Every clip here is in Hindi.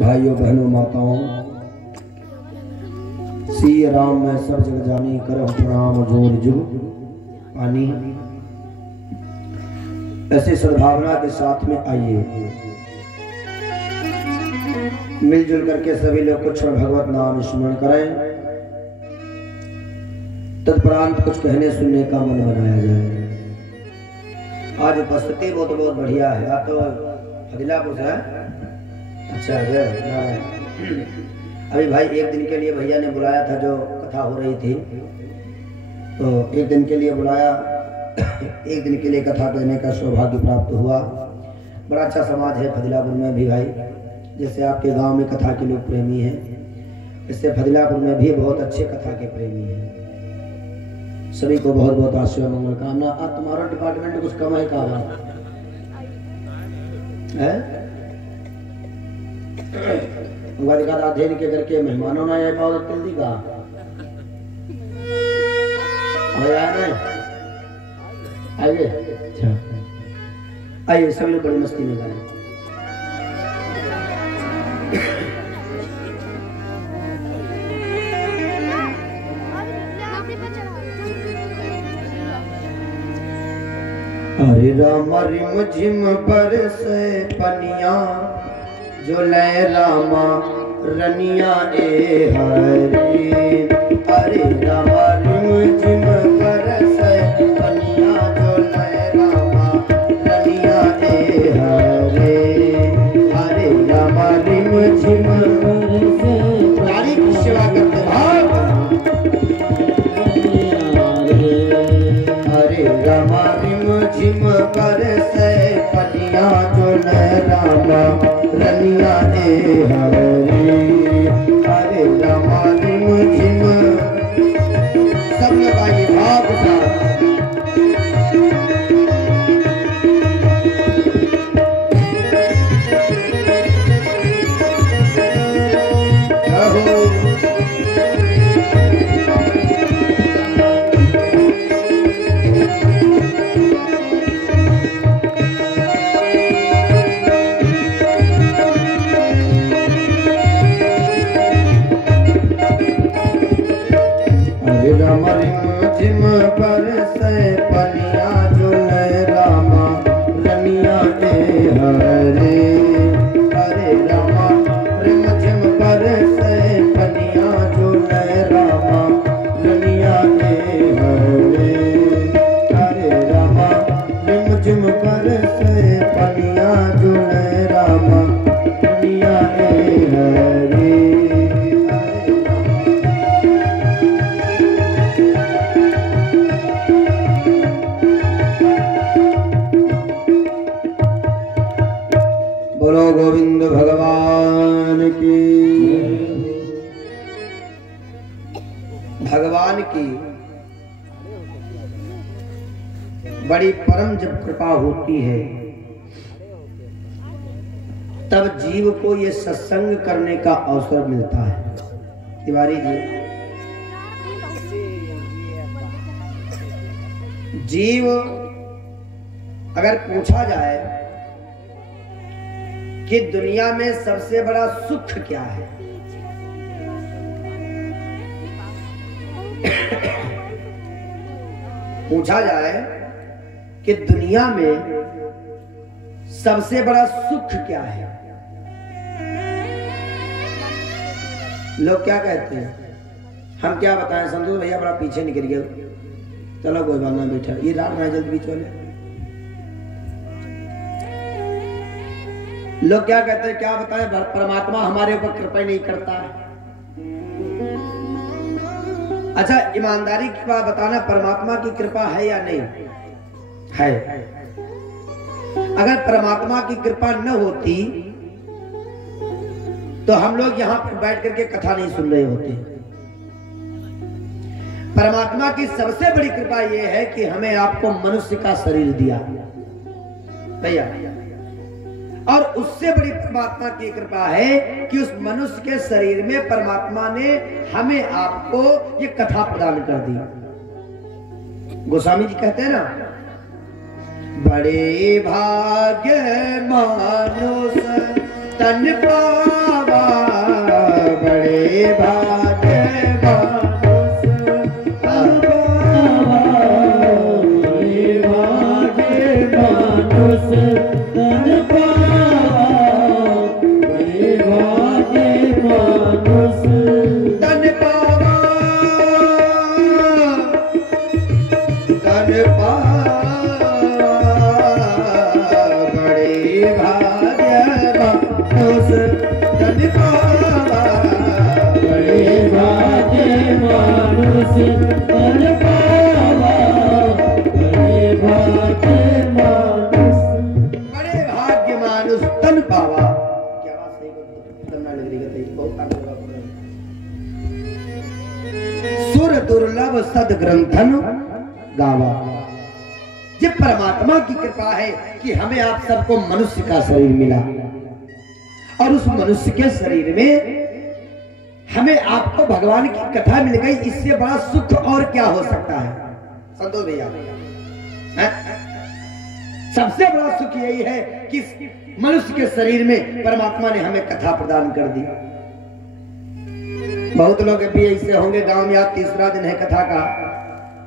भाइयों बहनों माताओं, सी राम में सब जग जानी, करम प्रणाम जोर जुग पानी। ऐसे सद्भावना के साथ में आइए, मिलजुल करके सभी लोग कुछ भगवत नाम स्मरण करें। तत्परांत कुछ कहने सुनने का मन बनाया जाए। आज उपस्थिति बहुत बढ़िया है। आप तो फदिलापुर से है? अच्छा है। अभी भाई एक दिन के लिए भैया ने बुलाया था, जो कथा हो रही थी, तो एक दिन के लिए बुलाया, एक दिन के लिए कथा कहने का सौभाग्य प्राप्त हुआ। बड़ा अच्छा समाज है फदिलापुर में भी भाई। जैसे आपके गांव में कथा के लोग प्रेमी हैं, इससे फदिलापुर में भी बहुत अच्छे कथा के प्रेमी हैं। सभी को बहुत बहुत आशीर्वाद मंगल कामना। आज तुम्हारा डिपार्टमेंट कुछ कम है का है? आधे के घर के मेहमानों ने आए पाओ जल्दी का आइए। अच्छा आइए, सब लोग बड़ी मस्ती में गाए। अरे राम रिम झिम पर से पनिया, जो लय रामा रनिया ए हरे। अरे राम रिम झिम पर से पनिया, जो लय रामा रनिया ए हरे। अरे राम रिम झिम पर से नारी की सेवा करते भाव। अरे राम झिम पर से पनिया, जो लय रामा रनिया ए हरे। अरे रामा रिम झिम, सब लगाइए भाव सा। झिम पर से पनिया, जो लय रामा रनिया ए हरे। अरे रामा रिम झिम पर से पनिया, जो लय रामा रनिया ए हरे। अरे रामा रिम झिम पर से पनिया, जो लय रामा रनिया ए हरे। बोलो गोविंद भगवान की। भगवान की बड़ी परम जब कृपा होती है, तब जीव को ये सत्संग करने का अवसर मिलता है। तिवारी जी, जीव अगर पूछा जाए कि दुनिया में सबसे बड़ा सुख क्या है, पूछा जाए कि दुनिया में सबसे बड़ा सुख क्या है, लोग क्या कहते हैं? हम क्या बताएं? संतोष भैया बड़ा पीछे निकल गया। चलो कोई बात ना, बैठा ये रात ना जल्दी बीच वाले लोग क्या कहते हैं? क्या बताएं? परमात्मा हमारे ऊपर कृपा नहीं करता है। अच्छा, ईमानदारी की बात बताना, परमात्मा की कृपा है या नहीं है? अगर परमात्मा की कृपा न होती तो हम लोग यहाँ पर बैठ करके कथा नहीं सुन रहे होते। परमात्मा की सबसे बड़ी कृपा यह है कि हमें आपको मनुष्य का शरीर दिया भैया, और उससे बड़ी परमात्मा की कृपा है कि उस मनुष्य के शरीर में परमात्मा ने हमें आपको ये कथा प्रदान कर दी। गोस्वामी जी कहते हैं ना, बड़े भाग्य मानुष तन पावा भाग्य मानुष तन पावा, बड़े भाग्य मानुष तन पावा, बड़े भाग्य मानुष तन पावा, तन पावा, बड़े भाग्य मानुष तन पावा, बड़े भाग्य मानुष तन पावा, बड़े भाग्य मानुष, बड़े भाग्य मानुष तन पावा। क्या बात सही करना लग रही है, बहुत आगे सुर दुर्लभ सद ग्रंथन गावा। ये परमात्मा की कृपा है कि हमें आप सबको मनुष्य का शरीर मिला और उस मनुष्य के शरीर में हमें आपको भगवान की कथा मिल गई। इससे बड़ा सुख और क्या हो सकता है संतोष भैया? सबसे बड़ा सुख यही है कि मनुष्य के शरीर में परमात्मा ने हमें कथा प्रदान कर दी। बहुत लोग भी ऐसे होंगे गांव में, आज तीसरा दिन है कथा का,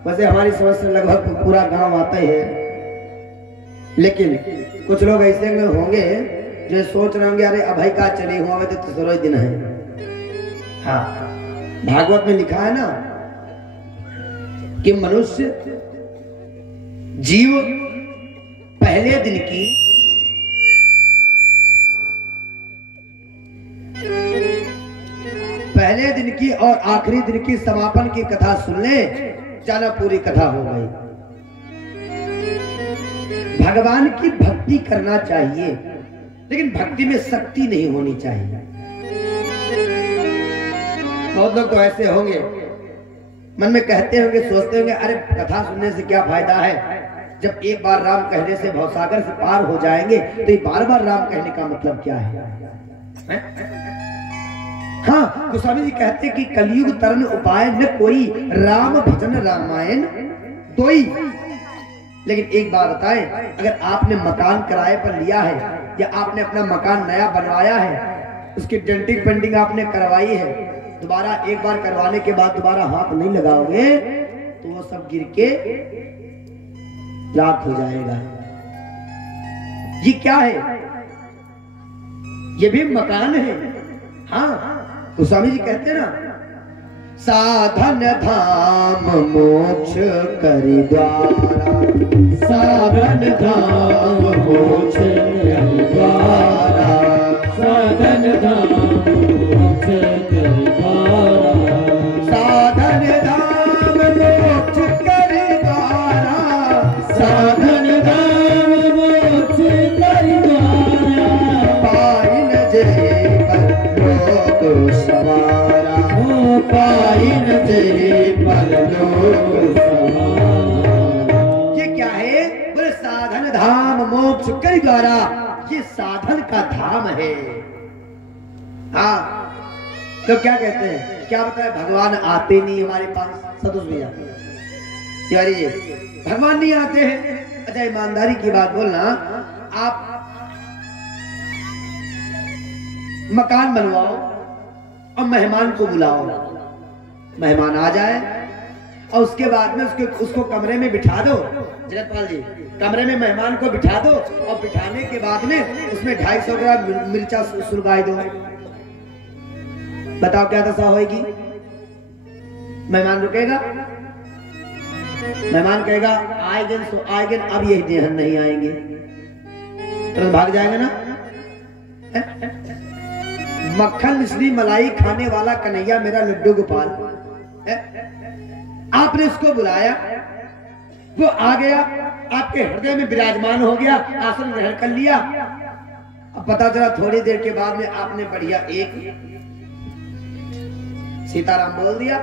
वैसे हमारी समझ से लगभग पूरा गांव आता है, लेकिन कुछ लोग ऐसे होंगे जो सोच रहे होंगे अरे अभय का चले हुआ तो तीसरा दिन है। हाँ, भागवत में लिखा है ना कि मनुष्य जीव पहले दिन की और आखिरी दिन की समापन की कथा सुन ले, जाना पूरी कथा हो गई। भगवान की भक्ति करना चाहिए, लेकिन भक्ति में शक्ति नहीं होनी चाहिए। बहुत लोग तो ऐसे होंगे मन में कहते होंगे, सोचते होंगे अरे कथा सुनने से क्या फायदा है, जब एक बार राम कहने से भवसागर से पार हो जाएंगे तो ये बार बार राम कहने का मतलब क्या है? हाँ, गोस्वामी जी कहते कि कलयुग तरन उपाय न कोई, राम भजन रामायण दोई। लेकिन एक बात बताएं, अगर आपने मकान किराए पर लिया है या आपने अपना मकान नया बनवाया है, उसकी डेंटिंग पेंटिंग आपने करवाई है, दोबारा एक बार करवाने के बाद दोबारा हाथ नहीं लगाओगे तो वो सब गिर के राख हो जाएगा। ये क्या है? ये भी मकान है। हाँ, तो स्वामी जी कहते हैं ना, साधन धाम मोक्ष करि द्वारा, साधन धाम मोक्ष करि द्वारा, साधन धाम मोक्ष करि द्वारा, साधन धाम मोक्ष करि द्वारा, साधन धाम मोक्ष करि द्वारा, पाइन जे सवारा, पाइन तेरे परलोक सवारा। ये क्या है? बोले साधन धाम मोक्ष करि द्वारा, ये साधन का धाम है। हाँ, तो क्या कहते हैं, क्या बताए, भगवान आते नहीं हमारे पास। सतोष भैया तिवारी जी, भगवान नहीं आते हैं। अच्छा, ईमानदारी की बात बोलना, आप मकान बनवाओ और मेहमान को बुलाओ, मेहमान आ जाए और उसके बाद में उसको कमरे में बिठा दो। जगतपाल जी, कमरे में मेहमान को बिठा दो और बिठाने के बाद में उसमें 250 ग्राम मिर्चा सुलगाई दो। बताओ क्या दशा होगी? मेहमान रुकेगा? मेहमान कहेगा आएंगे सो आएंगे, अब ये देहन नहीं आएंगे, तो भाग जाएंगे ना। मक्खन मिश्री मलाई खाने वाला कन्हैया मेरा लड्डू गोपाल, आपने उसको बुलाया, वो आ गया, आपके हृदय में विराजमान हो गया, आसन ग्रहण कर लिया। अब पता चला थोड़ी देर के बाद में आपने बढ़िया एक सीताराम बोल दिया।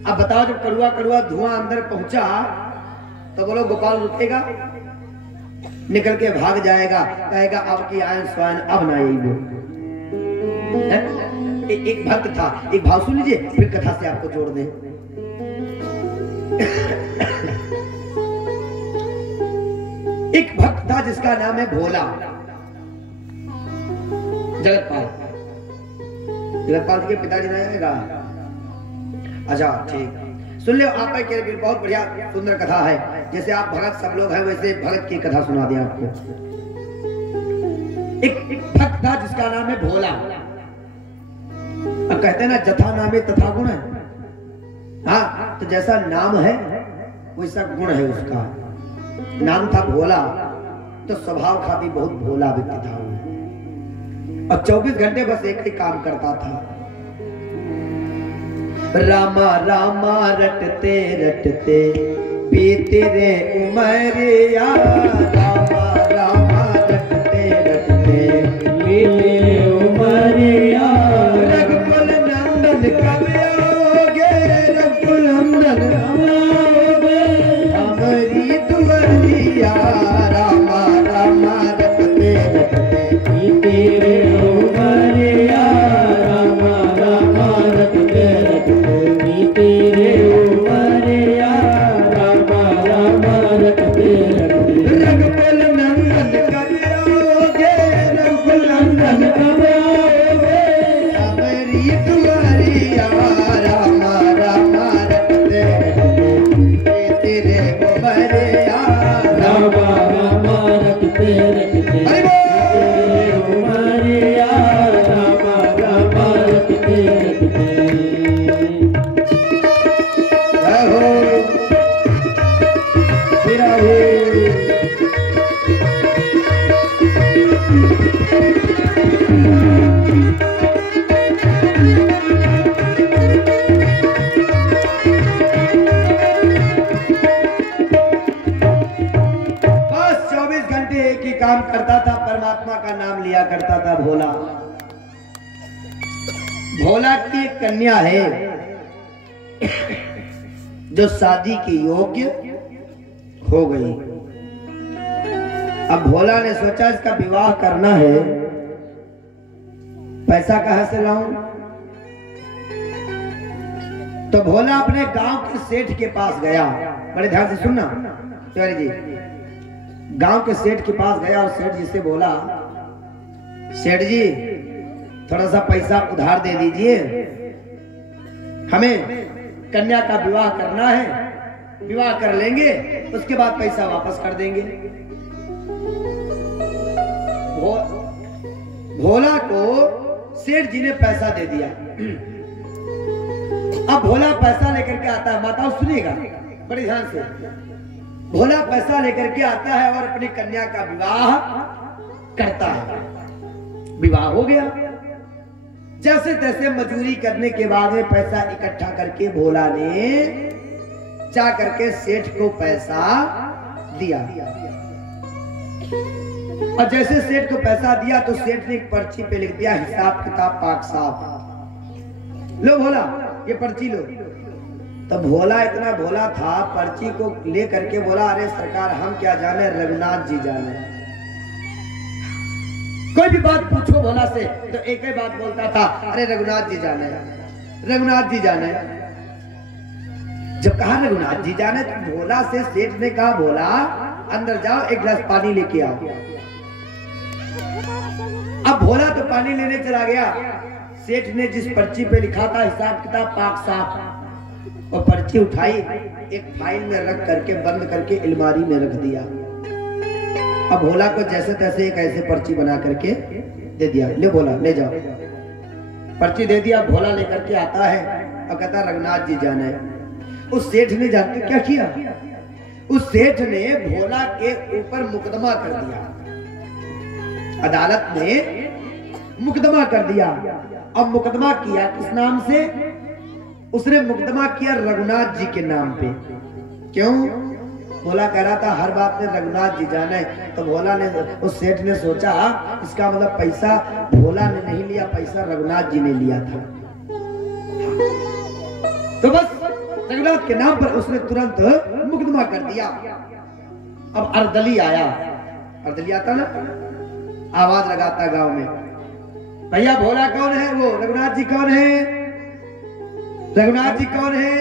अब बताओ, जब कड़ुआ कड़ुआ धुआं अंदर पहुंचा तो बोलो गोपाल रुकेगा? निकल के भाग जाएगा, कहेगा अब की आयन स्वायन अब ना यही बोल। एक भक्त था, एक भाव सुन लीजिए, फिर कथा से आपको जोड़ दें। एक भक्त था जिसका नाम है भोला, जगतपाल। जगतपाल के पिताजी ने कहा अच्छा ठीक, सुन लो आप के लिए बहुत बढ़िया सुंदर कथा है। जैसे आप भगत सब लोग हैं वैसे भगत की कथा सुना दिया आपको। एक भक्त था जिसका नाम है भोला। अब कहते हैं ना जथा नामे तथा गुण है। हाँ, तो जैसा नाम है वैसा गुण है उसका। नाम था भोला तो स्वभाव खाती बहुत भोला व्यक्ति था और 24 घंटे बस एक ही काम करता था, रामा रामा रटते रटते बीते रे उमरिया, रामा रामा रटते रटते बीते रे उमरिया, रघुकुल नंदन कब आओगे, रघुकुल नंदन कब आओगे हमारी दुआरिया, रामा रामा रटते रटते बीते रे उमरिया, रामा रामा रटते रटते बीते रे उमरिया, रामा रामा रटते रटते, रघुकुल नंदन कब आओगे, रघुकुल नंदन कब आओगे हमारी दुआरिया, रामा रामा रटते रटते बीते रे उमरिया, रामा रामा रटते रटते उमरिया, रामा रामा रटते रटते। जय हो मेरा हो। बस 24 घंटे एक ही काम करता था, परमात्मा का नाम लिया करता था भोला। भोला की एक कन्या है जो शादी के योग्य हो गई। अब भोला ने सोचा इसका विवाह करना है, पैसा कहां से लाऊं? तो भोला अपने गांव के सेठ के पास गया। बड़े ध्यान से सुनना तिवारी जी। गांव के सेठ के पास गया और सेठ जी से बोला, सेठ जी थोड़ा सा पैसा उधार दे दीजिए, हमें कन्या का विवाह करना है, विवाह कर लेंगे उसके बाद पैसा वापस कर देंगे। भोला को सेठ जी ने पैसा दे दिया। अब भोला पैसा लेकर के आता है, माताओं सुनिएगा बड़े ध्यान से। भोला पैसा लेकर के आता है और अपनी कन्या का विवाह करता है। विवाह हो गया। जैसे तैसे मजूरी करने के बाद में पैसा इकट्ठा करके भोला ने जा करके सेठ को पैसा दिया। और जैसे सेठ को पैसा दिया तो सेठ ने एक पर्ची पे लिख दिया, हिसाब किताब पाक साफ, लो भोला ये पर्ची लो। तो भोला इतना भोला था, पर्ची को ले करके बोला, अरे सरकार हम क्या जाने, रघुनाथ जी जाने। कोई भी बात पूछो भोला से तो एक ही बात बोलता था, अरे रघुनाथ जी जाने, रघुनाथ जी जाने। जब कहा रघुनाथ जी जाने तो भोला से सेठ ने कहा, भोला अंदर जाओ एक गिलास पानी लेके आओ। अब भोला तो पानी लेने चला गया। सेठ ने जिस पर्ची पे लिखा था हिसाब किताब पाक साफ, और पर्ची उठाई, एक फाइल में रख करके बंद करके अलमारी में रख दिया। अब भोला को जैसे तैसे एक ऐसे पर्ची बना करके दे दिया, ले भोला ले जाओ। पर्ची दे दिया, भोला लेकर के आता है और कहता रघुनाथ जी जाना है। उस सेठ ने जानते क्या किया, उस सेठ ने भोला के ऊपर मुकदमा कर दिया, अदालत में मुकदमा कर दिया। अब मुकदमा किया किस नाम से? उसने मुकदमा किया रघुनाथ जी के नाम पे। क्यों? भोला कह रहा था हर बात में रघुनाथ जी जाना है। तो भोला ने, उस सेठ ने सोचा इसका मतलब पैसा भोला ने नहीं लिया, पैसा रघुनाथ जी ने लिया था। तो बस रघुनाथ के नाम पर उसने तुरंत मुकदमा कर दिया। अब अर्दली आया, अर्दली आता ना, आवाज लगाता गांव में, भैया भोला कौन है? वो रघुनाथ जी कौन है? रघुनाथ जी कौन है?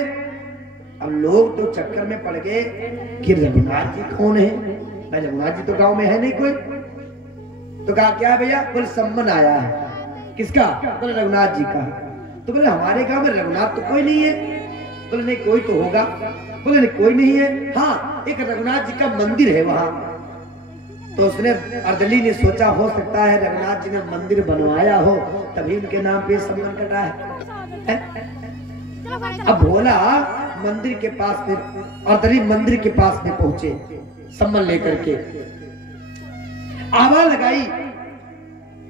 अब लोग तो चक्कर में पड़ गए कि रघुनाथ जी कौन है? रघुनाथ जी तो गांव में है नहीं कोई। तो कहा क्या है भैया? बोले सम्मन आया है। किसका? बोले रघुनाथ जी का। तो बोले हमारे गांव में रघुनाथ तो कोई नहीं है। बोले नहीं कोई तो होगा। बोले नहीं कोई नहीं है, हाँ एक रघुनाथ जी का मंदिर है वहां। तो उसने अर्दली ने सोचा हो सकता है रघुनाथ जी ने मंदिर बनवाया हो, तभी उनके नाम पे सम्मान कटा है। अब भोला मंदिर के पास में, अर्दली मंदिर के पास में पहुंचे सम्मान लेकर के, आवाज लगाई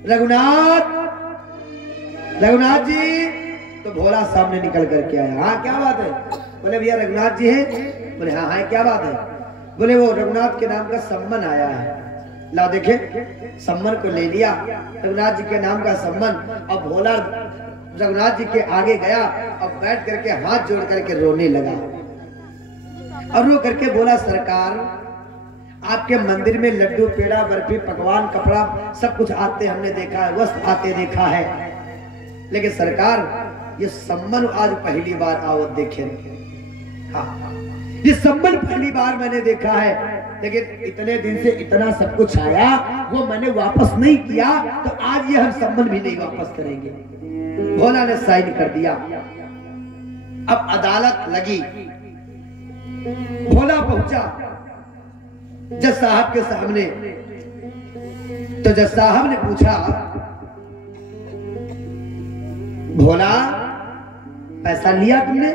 रघुनाथ रघुनाथ जी। तो भोला सामने निकल करके आया। हाँ क्या बात है? बोले भैया रघुनाथ जी हैं। बोले हाँ हाँ क्या बात है? बोले वो रघुनाथ के नाम का सम्मान आया है। ला देखे, सम्मान को ले लिया, रघुनाथ जी के नाम का सम्मान। अब भोला रघुनाथ जी के आगे गया, अब बैठ करके हाथ जोड़ करके रोने लगा और रो करके बोला सरकार आपके मंदिर में लड्डू पेड़ा बर्फी पकवान कपड़ा सब कुछ आते हमने देखा है, वस्त्र आते देखा है, लेकिन सरकार ये सम्मान आज पहली बार आवत देखे। हाँ ये सम्मान पहली बार मैंने देखा है, लेकिन इतने दिन से इतना सब कुछ आया वो मैंने वापस नहीं किया, तो आज ये हम सम्मान भी नहीं वापस करेंगे। भोला ने साइन कर दिया। अब अदालत लगी। भोला पहुंचा जज साहब के सामने। तो जज साहब ने पूछा भोला पैसा लिया तुमने?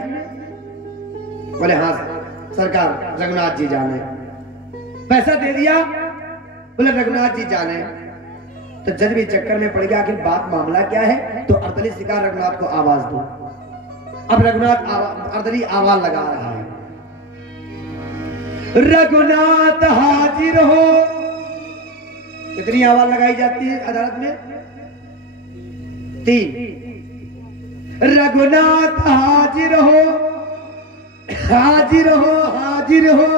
बोले हाँ सरकार रघुनाथ जी जाने। पैसा दे दिया? बोले रघुनाथ जी जाने। तो जज भी चक्कर में पड़ गया, आखिर बात मामला क्या है? तो अर्दली सिखा रघुनाथ को आवाज दो। अब रघुनाथ अर्दली आवाज लगा रहा है, रघुनाथ हाजिर हो। कितनी आवाज लगाई जाती है अदालत में? 3। रघुनाथ हाजिर हो, हाजिर हो, हाजिर हो।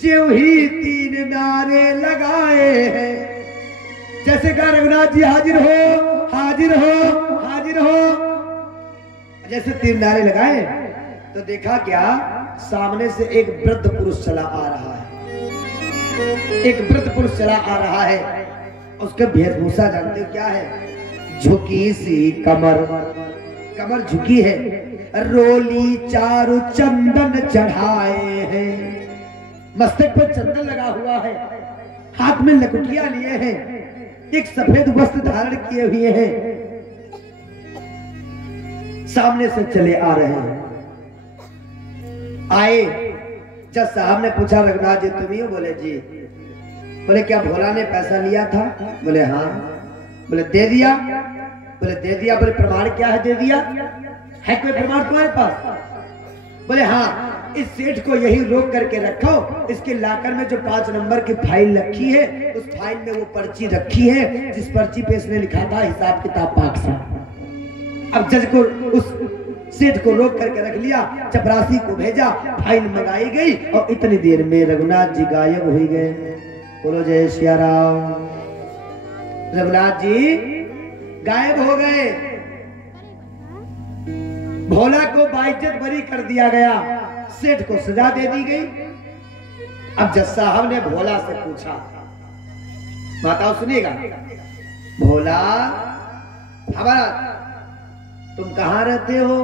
जो ही 3 नारे लगाए हैं, जैसे कहा रघुनाथ जी हाजिर हो, हाजिर हो, हाजिर हो, जैसे 3 नारे लगाए तो देखा क्या, सामने से एक वृद्ध पुरुष चला आ रहा है। एक वृद्ध पुरुष चला आ रहा है। उसका वेशभूषा जानते हो क्या है? झुकी सी कमर, कमर झुकी है, रोली चारु चंदन चढ़ाए हैं, मस्तक पर चंदन लगा हुआ है, हाथ में लकुटियां लिए हैं, एक सफेद वस्त्र धारण किए हुए हैं, सामने से चले आ रहे हैं। आए, जज साहब ने पूछा रघुनाथ जी तुम ही हो? बोले जी। बोले क्या भोला ने पैसा लिया था? बोले हाँ। बोले दे दिया? बोले दे दिया। बोले प्रमाण क्या है? दे दिया है कोई प्रमाण तुम्हारे पास? बोले हाँ, इस सेठ को यही रोक करके रखो, इसके लाकर में जो 5 नंबर की फाइल रखी है, उस फाइल में वो पर्ची रखी है जिस पर्ची पे इसने लिखा था हिसाब किताब पाक से। अब जज को उस सेठ को रोक करके रख लिया, चपरासी को भेजा, फाइल मंगाई गई और इतनी देर में रघुनाथ जी गायब हो गए। बोलो जय सिया राम। रघुनाथ जी गायब हो गए। भोला को बाइज्जत बरी कर दिया गया, सेठ को सजा दे दी गई। अब जज साहब ने भोला से पूछा, बताओ सुनिएगा, भोला हमारा तुम कहां रहते हो?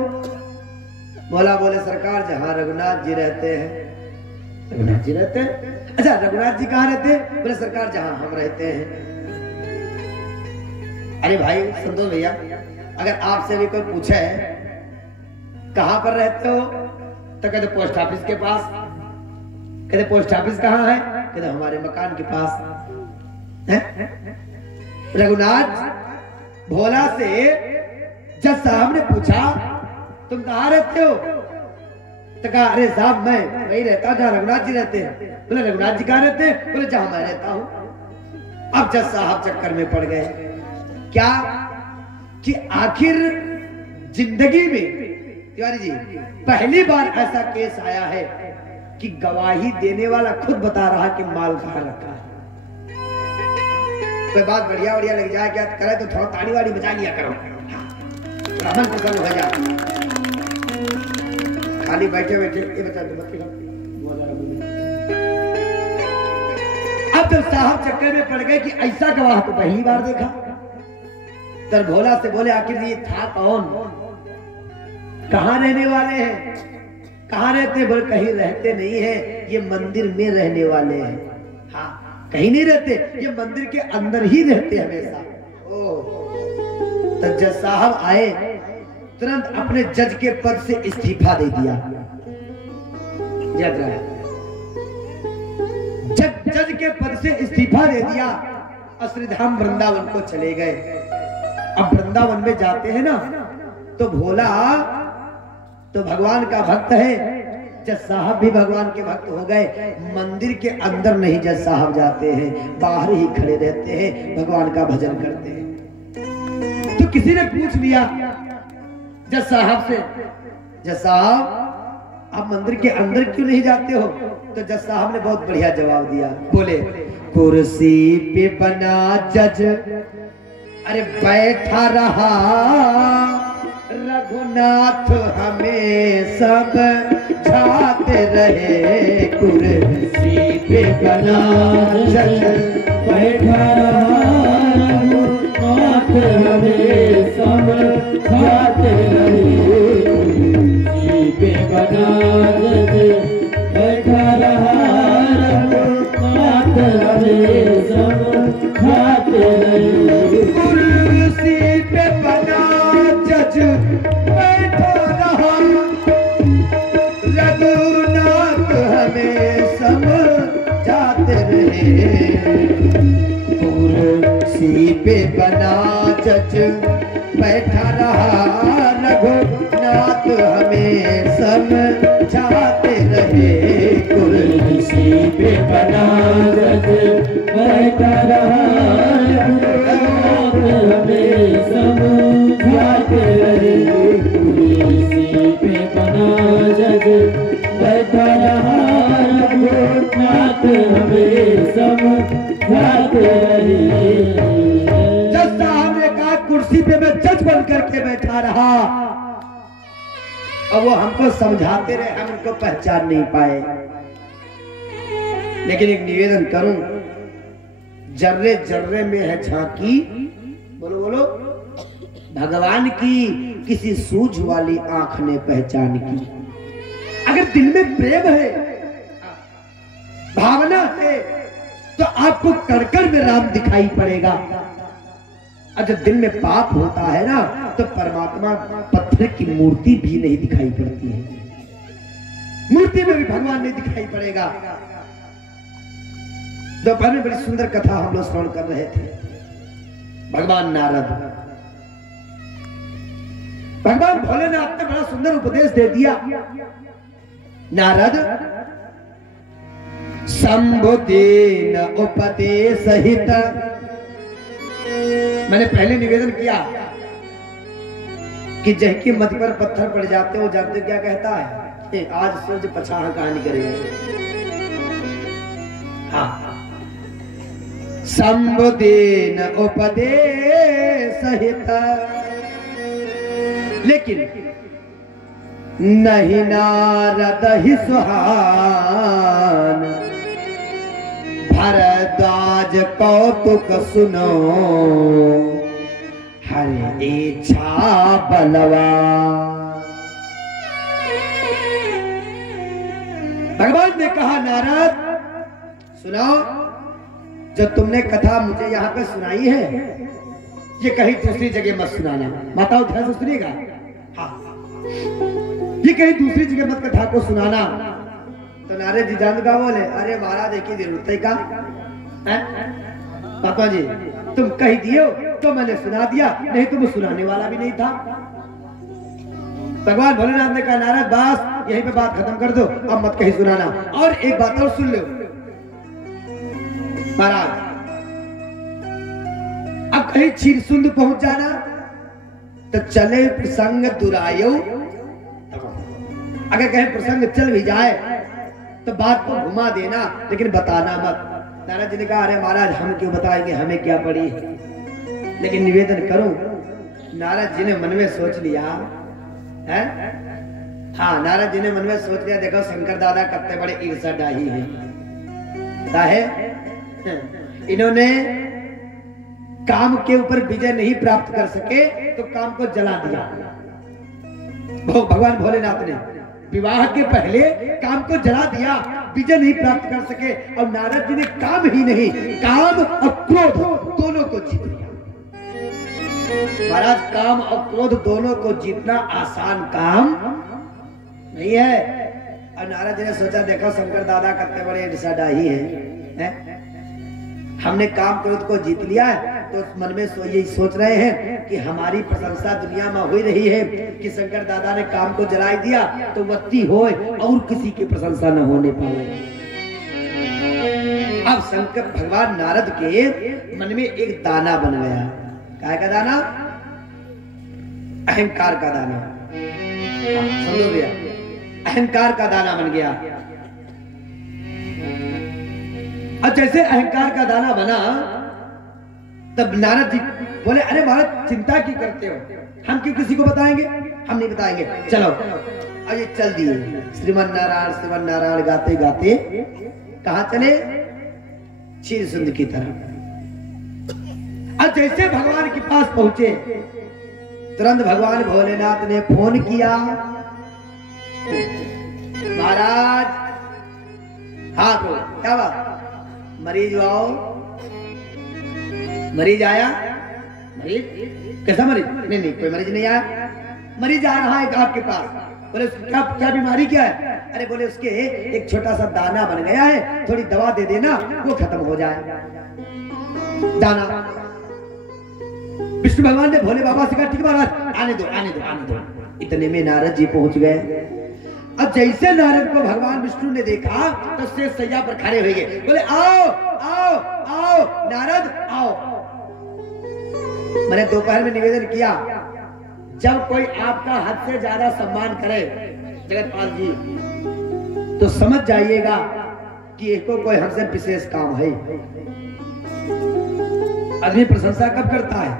भोला बोले सरकार जहां रघुनाथ जी रहते हैं। रघुनाथ जी रहते हैं? अच्छा रघुनाथ जी कहां रहते हैं? बोले सरकार जहां हम रहते हैं। अरे भाई संतोष भैया, अगर आपसे भी कोई पूछे कहां पर रहते हो तो कहते पोस्ट ऑफिस के पास। कहते पोस्ट ऑफिस कहां है? कहते हमारे मकान के पास है। रघुनाथ भोला से जज साहब ने पूछा तुम कहां रहते हो? तो कहा अरे साहब मैं वही रहता जहां रघुनाथ जी रहते हैं। बोले रघुनाथ जी कहां रहते हैं? बोले जहां मैं रहता हूं। अब जज साहब चक्कर में पड़ गए, क्या कि आखिर जिंदगी में तिवारी जी पहली बार ऐसा केस आया है कि गवाही देने वाला खुद बता रहा कि माल कहां रखा है। कोई बात बढ़िया बढ़िया लग जाए क्या करे तो थोड़ा ताड़ी वाड़ी बजा लिया करो, मन प्रसन्न हो जाए। खाली बैठे बैठे ये बता दो मत। अब जब साहब चक्कर में पड़ गए कि ऐसा गवाह तो पहली बार देखा, तर भोला से बोले आखिर ये था कौन, कहाँ रहने वाले हैं, कहाँ रहते? बोले कहीं रहते नहीं है, ये मंदिर में रहने वाले हैं। हाँ, कहीं नहीं रहते, ये मंदिर के अंदर ही रहते हमेशा। ओ, तो जज साहब आए, तुरंत अपने जज के पद से इस्तीफा दे दिया। जज के पद से इस्तीफा दे दिया और श्रीधाम वृंदावन को चले गए। अब वृंदावन में जाते हैं ना, तो भोला तो भगवान का भक्त है, जज साहब भी भगवान के भक्त हो गए। मंदिर के अंदर नहीं जज साहब जाते हैं, बाहर ही खड़े रहते हैं, भगवान का भजन करते हैं। तो किसी ने पूछ लिया जज साहब से, जज साहब आप मंदिर के अंदर क्यों नहीं जाते हो? तो जज साहब ने बहुत बढ़िया जवाब दिया। बोले कुर्सी पे बना जज अरे बैठा रहा, रघुनाथ हमें सब झाते रहे। कुर्सी पे बना जज बैठा रहा, रघुनाथ हमें सब झाते रहे। कुर्सी पे बना जज बैठा रहा, रघुनाथ हमें सब झाते रहे। कुर्सी पे बना जज बैठा रहा, रघुनाथ हमें सब जाते रहे। कुर्सी पे बना जज बैठा रहा, रघुनाथ हमें सब जाते रहे। कुर्सी पे बना जज बैठा रहा, रघुनाथ हमें सब जाते रहे। कुर्सी पे बना जज बैठा रहा, रघुनाथ हमें सब जाते रहे। जज साहब ने कहा कुर्सी पे मैं जज बन करके बैठा रहा, और वो हमको समझाते रहे, हम उनको पहचान नहीं पाए। लेकिन एक निवेदन करूं, जर्रे जर्रे में है झांकी, बोलो बोलो, भगवान की किसी सूझ वाली आंख ने पहचान की। अगर दिल में प्रेम है, भावना है, तो आपको कड़कड़ में राम दिखाई पड़ेगा। और जब दिल में पाप होता है ना, तो परमात्मा पत्थर की मूर्ति भी नहीं दिखाई पड़ती है, मूर्ति में भी भगवान नहीं दिखाई पड़ेगा। दोपहर में बड़ी सुंदर कथा हम लोग श्रवण कर रहे थे। भगवान नारद, भगवान भोलेनाथ ने बड़ा सुंदर उपदेश दे दिया। नारद संबुद्धि न उपदेश हित, मैंने पहले निवेदन किया कि जह के मत पर पत्थर पड़ जाते हो, जानते क्या कहता है? आज सूरज पछाह कहानी करेगा। हाँ, संबुद्धि न उपदेश हित, लेकिन नहीं नारद ही सुहान, भरद्वाज कौतुक सुनो, हर इच्छा बलवान। भगवान ने कहा नारद सुनो, जो तुमने कथा मुझे यहाँ पे सुनाई है, ये कहीं दूसरी जगह मत सुनाना। माताओं ध्यान से सुनिएगा। हाँ, ये कहीं दूसरी जगह मत कथा को सुनाना। तो नारद जी जान का बोले, अरे महाराज देखिए जरूरत है का पापा जी, तुम कह दियो तो मैंने सुना दिया, नहीं तो मैं सुनाने वाला भी नहीं था। भगवान भोलेनाथ ने कहा नारद बस यहीं पे बात खत्म कर दो, अब मत कहीं सुनाना। और एक बात और सुन लो महाराज, अब कहीं क्षीरसुंद पहुंच जाना तो चले प्रसंग दुरायो, अगर कहीं प्रसंग चल भी जाए तो बात को घुमा देना, लेकिन बताना मत। नारद जी ने कहा अरे महाराज हम क्यों बताएंगे, हमें क्या पड़ी, लेकिन निवेदन करूं। नारद जी ने मन में सोच लिया है, हाँ नारद जी ने मन में सोच लिया, देखो शंकर दादा कितने बड़े ईर्ष्याडाही हैं। इन्होंने काम के ऊपर विजय नहीं प्राप्त कर सके तो काम को जला दिया। भगवान भोलेनाथ ने विवाह के पहले काम को जला दिया, विजय नहीं प्राप्त कर सके। और नारद जी ने काम ही नहीं, काम और क्रोध दोनों को जीत लिया। महाराज, काम और क्रोध दोनों को जीतना आसान काम नहीं है। और नारद जी ने सोचा, देखो शंकर दादा कितने बड़े निशाडाही हैं, हमने काम क्रोध को जीत लिया है, तो मन में यही सोच रहे हैं कि हमारी प्रशंसा दुनिया में हो रही है कि शंकर दादा ने काम को जला दिया तो वत्ती होए और किसी की प्रशंसा न होने पाए। अब शंकर भगवान नारद के मन में एक दाना बन गया। काय का दाना? अहंकार का दाना। समझो भैया, अहंकार का दाना बन गया। अब जैसे अहंकार का दाना बना, तब नारद जी बोले, अरे महाराज चिंता क्यों करते हो, हम क्यों किसी को बताएंगे, हम नहीं बताएंगे, चलो। और ये चल दिए श्रीमन नारायण गाते गाते कहां चले? क्षीर सुंदर की तरफ। अब जैसे भगवान के पास पहुंचे, तुरंत भगवान भोलेनाथ ने फोन किया, महाराज हाँ तो क्या बात, मरीज आओ। मरीज आया? मरीज कैसा मरीज? नहीं कोई मरीज नहीं आया। मरीज आ रहा है आपके पास। बोले क्या बीमारी क्या है? अरे बोले उसके एक छोटा सा दाना बन गया है, थोड़ी दवा दे देना, वो खत्म हो जाए। दाना। विष्णु भगवान ने भोले बाबा से कहा, ठीक महाराज आने दो आने दो आने दो। इतने में नारद जी पहुंच गए। अब जैसे नारद को भगवान विष्णु ने देखा तो शेष सैया पर खड़े हो गए, बोले आओ आओ आओ नारद आओ। मैंने दोपहर में निवेदन किया, जब कोई आपका हद से ज्यादा सम्मान करे जगतपाल जी, तो समझ जाइएगा कि इसको कोई हमसे विशेष काम है। आदमी प्रशंसा कब करता है?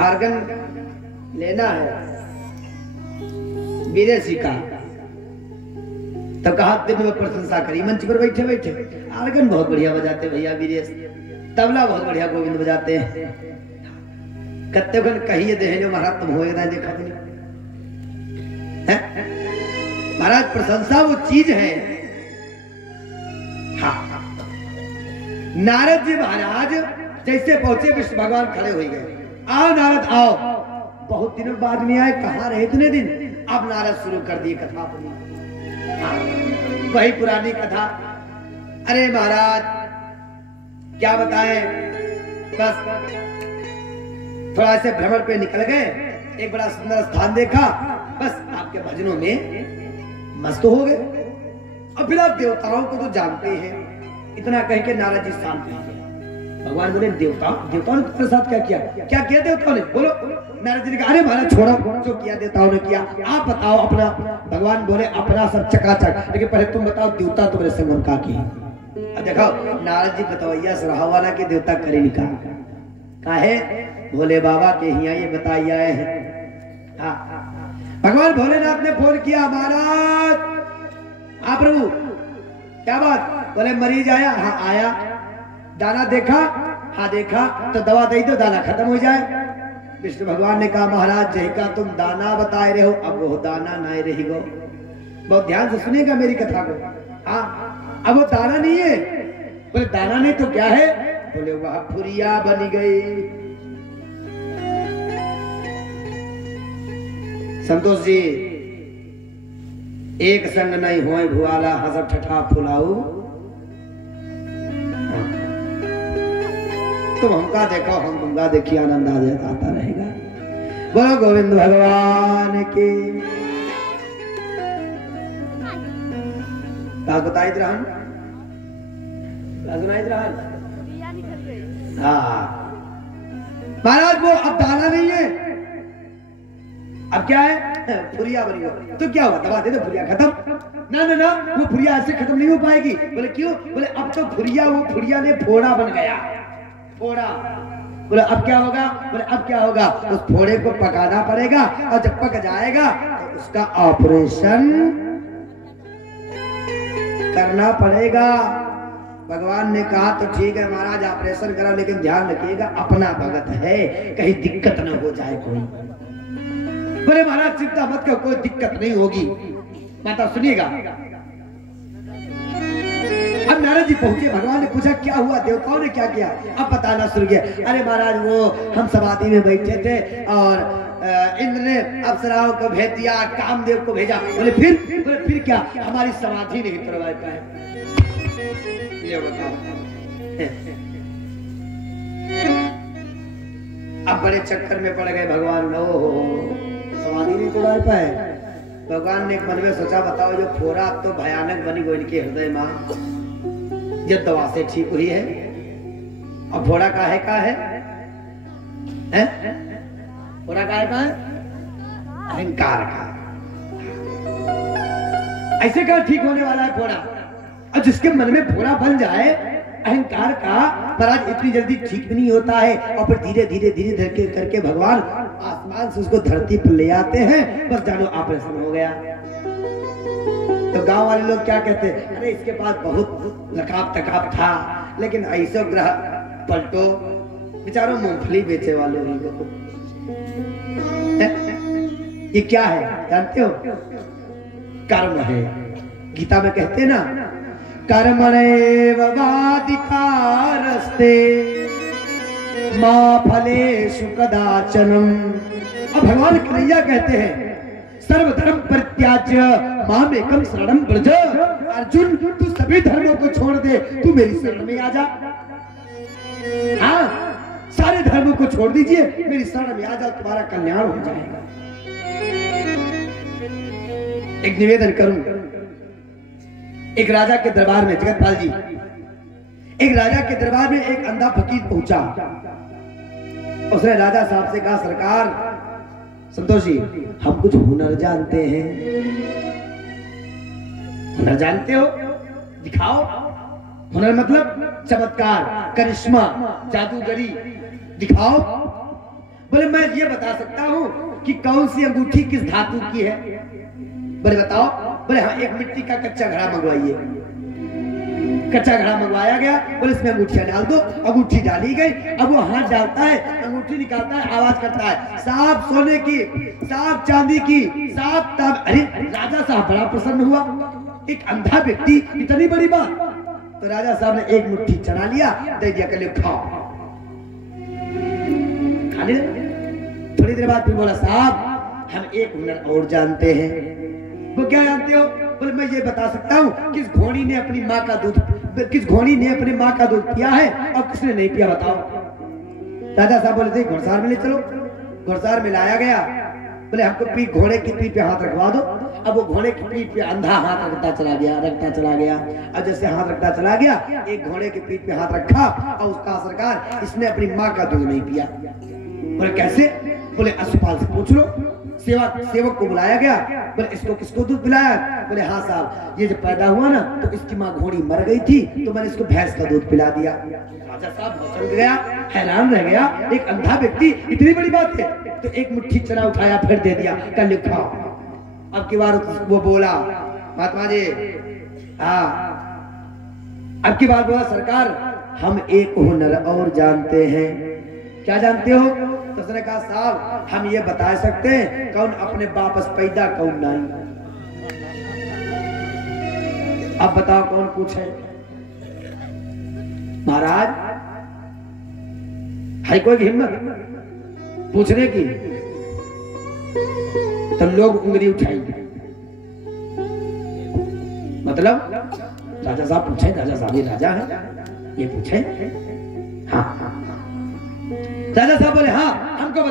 आर्गन लेना है विदेशी का, तब कहा दिन में प्रशंसा करी, मंच पर बैठे बैठे आर्गन बहुत बढ़िया बजाते भैया विदेश, तबला बहुत बढ़िया गोविंद बजाते हैं। कत्ते को कहिए देहने महाराज तुम होएगा देखा नहीं है? महाराज प्रशंसा वो चीज है। हाँ, नारद जी महाराज जैसे पहुंचे विष्णु भगवान खड़े हो गए, आओ नारद आओ। बहुत दिनों बाद में आए, कहाँ रहे इतने दिन? अब नारद शुरू कर दिए कथा अपनी। हाँ, वही पुरानी कथा। अरे महाराज क्या बताएं, बस थोड़ा से भ्रमण पे निकल गए, एक बड़ा सुंदर स्थान देखा, बस आपके भजनों में मस्त हो गए। और फिर आप देवताओं को तो जानते हैं, इतना कह के नारद जी शांत हो गए। भगवान बोले, देवताओं ने तुम्हारे साथ क्या किया? क्या किया देवताओं ने? बोलो। नारद जी ने कहा, अरे महाराज छोड़ो, जो किया देवताओं ने किया, आप बताओ अपना। भगवान बोले, अपना सब चकाचक, लेकिन पहले तुम बताओ देवता तुम्हारे संगम का किया। अब देखो नारद जी बताइया सराहवाला के देवता करे निकाल काहे? भोले बाबा के हिया ये बताइए हैं। हाँ, भगवान भोलेनाथ ने फोन किया, महाराज हाँ प्रभु क्या बात? बोले मरीज आया? हाँ आया। दाना देखा? हाँ देखा। तो दवा दे दो, दाना खत्म हो जाए। विष्णु भगवान ने कहा, महाराज जय का तुम दाना बताए रहे हो, अब वो दाना नहीं रही गो। बहुत ध्यान से सुनेगा मेरी कथा को। हाँ, अब वो दाना नहीं है। बोले दाना नहीं तो क्या है? बोले वह फुरिया बनी गई। संतोष जी, एक संग नहीं होए भुआला, हंसब ठठा फुलाऊ। तुम हमका देखो, हम तुमका देखिए, आनंद आ जाता आता रहेगा। बोलो गोविंद भगवान की। बताई रहन, हाँ महाराज वो अब दाना नहीं है, अब क्या है? फुरिया बनी हो। तो क्या हुआ? दवा दे दो, फुरिया खत्म। ना ना ना, वो फुरिया ऐसे खत्म नहीं हो पाएगी। बोले क्यों? बोले अब तो फुरिया, वो फुरिया ने फोड़ा बन गया, फोड़ा। बोले अब क्या होगा? बोले अब क्या होगा? उस फोड़े को पकाना पड़ेगा, और जब पक जाएगा तो उसका ऑपरेशन करना पड़ेगा। भगवान ने कहा तो ठीक है महाराज ऑपरेशन करो, लेकिन ध्यान रखिएगा अपना भगत है, कहीं दिक्कत न हो जाए कोई। बोले महाराज चिंता मत करो, कोई दिक्कत नहीं होगी। माता सुनिएगा। अब नारद जी पहुंचे, भगवान ने पूछा क्या हुआ, देवताओं ने क्या किया। अब बताना शुरू किया। अरे महाराज वो हम समाधि में बैठे थे और इंद्र ने अप्सराओं को भेज दिया, कामदेव को भेजा। बोले फिर क्या, हमारी समाधि नहीं तोड़वा पाए। ये बताओ। अब बड़े चक्कर में पड़ गए भगवान। ओ समाधि नहीं तोड़ा पाए। भगवान ने एक मन में सोचा, बताओ जो फोरा अब तो भयानक बनी गई इनके हृदय में, ये दवा से ठीक हुई है। अब फोड़ा का है फोड़ा का है अहंकार का। ऐसे का ठीक होने वाला है फोड़ा। और जिसके मन में फोड़ा बन जाए अहंकार का, महाराज इतनी जल्दी ठीक भी नहीं होता है। और फिर धीरे धीरे करके भगवान आसमान से उसको धरती पर ले आते हैं। बस जानो ऑपरेशन हो गया। तो गांव वाले लोग क्या कहते, अरे इसके पास बहुत लकाब तकाब था, लेकिन ऐसे ग्रह पलटो, बेचारों मूंगफली बेचे वालों को। ये क्या है जानते हो? कर्म है। गीता में कहते ना, कर्मणैव वाधिकारस्ते मां फलेषु कदाचनम। अब भगवान कन्हैया कहते हैं, सर्वधर्म परित्याज्य मामेकम शरणं व्रज। अर्जुन तू सभी धर्मों को छोड़ दे, तू मेरी शरण में आ जा। हाँ, सारे धर्मों को छोड़ दीजिए, मेरी शरण में आ जाओ, तुम्हारा कल्याण हो जाएगा। एक निवेदन करूं, एक राजा के दरबार में, जगतपाल जी, एक राजा के दरबार में एक अंधा फकीर पहुंचा। उसने राजा साहब से कहा, सरकार संतोष जी, हम कुछ हुनर जानते हैं। हुनर जानते हो? दिखाओ। हुनर मतलब चमत्कार, करिश्मा, जादूगरी, दिखाओ। बोले मैं ये बता सकता हूँ कि कौन सी अंगूठी किस धातु की है। बोले बताओ। बोले हाँ, एक मिट्टी का कच्चा घड़ा मंगवाइए। कच्चा घड़ा मंगवाया गया। बोले इसमें अंगूठियां डाल दो। अंगूठी डाली गई। अब वो हाथ डालता है, अंगूठी निकालता है, आवाज करता है, साफ सोने की, साफ चांदी की, साफ तांबे। अरे राजा साहब बड़ा प्रसन्न हुआ। एक अंधा व्यक्ति, इतनी बड़ी बात। तो राजा साहब ने एक मुट्ठी चना लिया, दे दिया, कल खाओ। खाने थोड़ी देर बाद फिर बोला, साहब हम एक हुनर और जानते हैं। वो क्या जानते हो? बोले मैं ये बता सकता हूँ किस घोड़ी ने अपनी माँ का दूध पिया है और किसने नहीं पिया, बताओ। राजा साहब बोले थे घुड़सार में ले चलो। घुड़सार में लाया गया। बोले हमको घोड़े की पीठ पे हाथ रखवा दो। अब वो घोड़े की पीठ पे अंधा हाथ रखता चला गया। अब जैसे हाथ रखता चला गया, एक घोड़े की पीठ पे हाथ रखा और उसका सरकार इसने अपनी माँ का दूध नहीं पिया। बोले कैसे? बोले अस्पताल से पूछ लो। सेवक को बुलाया गया। बोले इसको किसको दूध पिलाया? बोले हाँ साहब, ये जब पैदा हुआ ना तो इसकी माँ घोड़ी मर गई थी, तो मैंने इसको भैंस का दूध पिला दिया। राजा साहब मचल गया, हैरान रह गया। एक अंधा व्यक्ति, इतनी बड़ी बात है। तो एक मुट्ठी चना उठाया, फिर दे दिया, कल खाओ। अब की बार वो बोला, महात्मा जी हाँ, अब की बार बोला, सरकार हम एक हुनर और जानते हैं। क्या जानते हो? तो उसने कहा, साहब हम ये बता सकते हैं कौन अपने वापस पैदा कौन नहीं। अब बताओ कौन पूछे? महाराज है कोई हिम्मत पूछने की? तो लोग उंगली उठाएंगे। मतलब राजा साहब पूछे, राजा साहब ये राजा है, ये पूछे। हाँ राजा साहब बोले हाँ हमको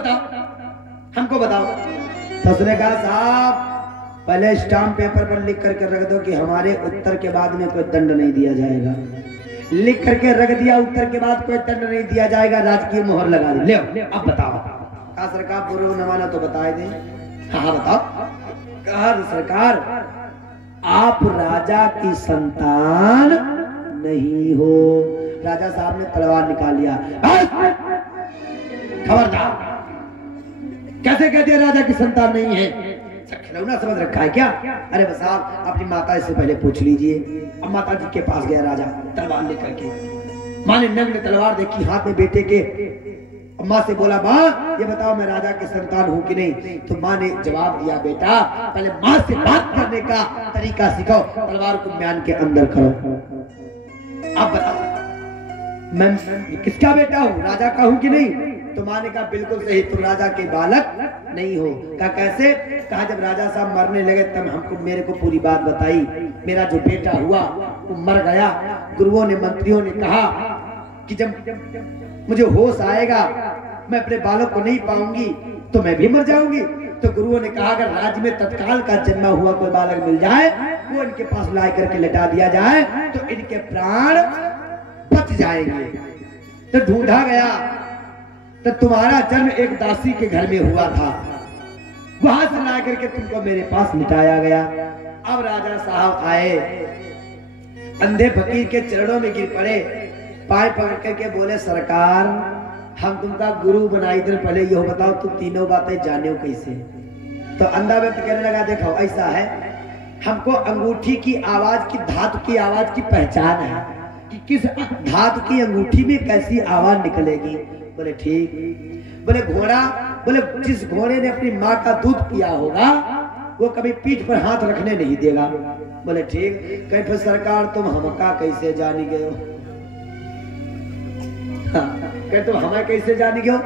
बताओ। तो उसने कहा, साहब पहले स्टाम्प पेपर पर लिख करके रख दो कि हमारे उत्तर के बाद में कोई दंड नहीं दिया जाएगा। लिख करके रख दिया, उत्तर के बाद कोई दंड नहीं दिया जाएगा, राजकीय मोहर लगा दी। ले अब बताओ। कहा सरकार पूर्व न माना तो बताए दे। हाँ बताओ। कहा सरकार आप राजा की संतान नहीं हो। राजा साहब ने तलवार निकाल लिया। खबरदार, कैसे कह दिया राजा की संतान नहीं है? अच्छा खिलौना समझ रखा है क्या? अरे बस आप अपनी माता से पहले पूछ लीजिए। अब माता जी के पास गया राजा तलवार लेकर के। माँ ने नग्न तलवार देखी हाथ में बेटे के। माँ से बोला, माँ ये बताओ मैं राजा के संतान हूँ कि नहीं? तो माँ ने जवाब दिया, बेटा पहले माँ से बात करने का तरीका सिखाओ, तलवार को म्यान के अंदर करो। अब बताओ मैं किसका बेटा हूँ, राजा का हूँ कि नहीं? तो माँ ने कहा बिल्कुल सही, तुम राजा के बालक नहीं हो। कहा कैसे? कहा जब राजा साहब मरने लगे तब हमको मेरे को पूरी बात बताई। मेरा जो बेटा हुआ वो मर गया। गुरुओं ने मंत्रियों ने कहा कि जब मुझे होश आएगा मैं अपने बालक को नहीं पाऊंगी तो मैं भी मर जाऊंगी। तो गुरुओं ने कहा अगर राज्य में तत्काल का जन्मा हुआ कोई बालक मिल जाए वो इनके पास ला करके लटा दिया जाए तो इनके प्राण बच जाएंगे। तो ढूंढा गया तो तुम्हारा जन्म एक दासी के घर में हुआ था, वहां से ला करके तुमको मेरे पास मिटाया गया। अब राजा साहब आए, अंधे फकीर के चरणों में गिर पड़े, पाय पकड़ करके बोले, सरकार हम तुमका गुरु बनाई थे, पहले यह बताओ तुम तीनों बातें जाने हो कैसे? तो अंधा व्यक्ति कहने लगा, देखो ऐसा है, हमको अंगूठी की आवाज की, धातु की आवाज की पहचान है कि किस धातु की अंगूठी में कैसी आवाज निकलेगी। बोले ठीक। बोले घोड़ा, बोले जिस घोड़े ने अपनी माँ का दूध पिया होगा वो कभी पीठ पर हाथ रखने नहीं देगा। बोले ठीक। कहीं फिर सरकार तुम हमका कैसे जानी गए हो? कहे तुम हमें कैसे जानी गए हो?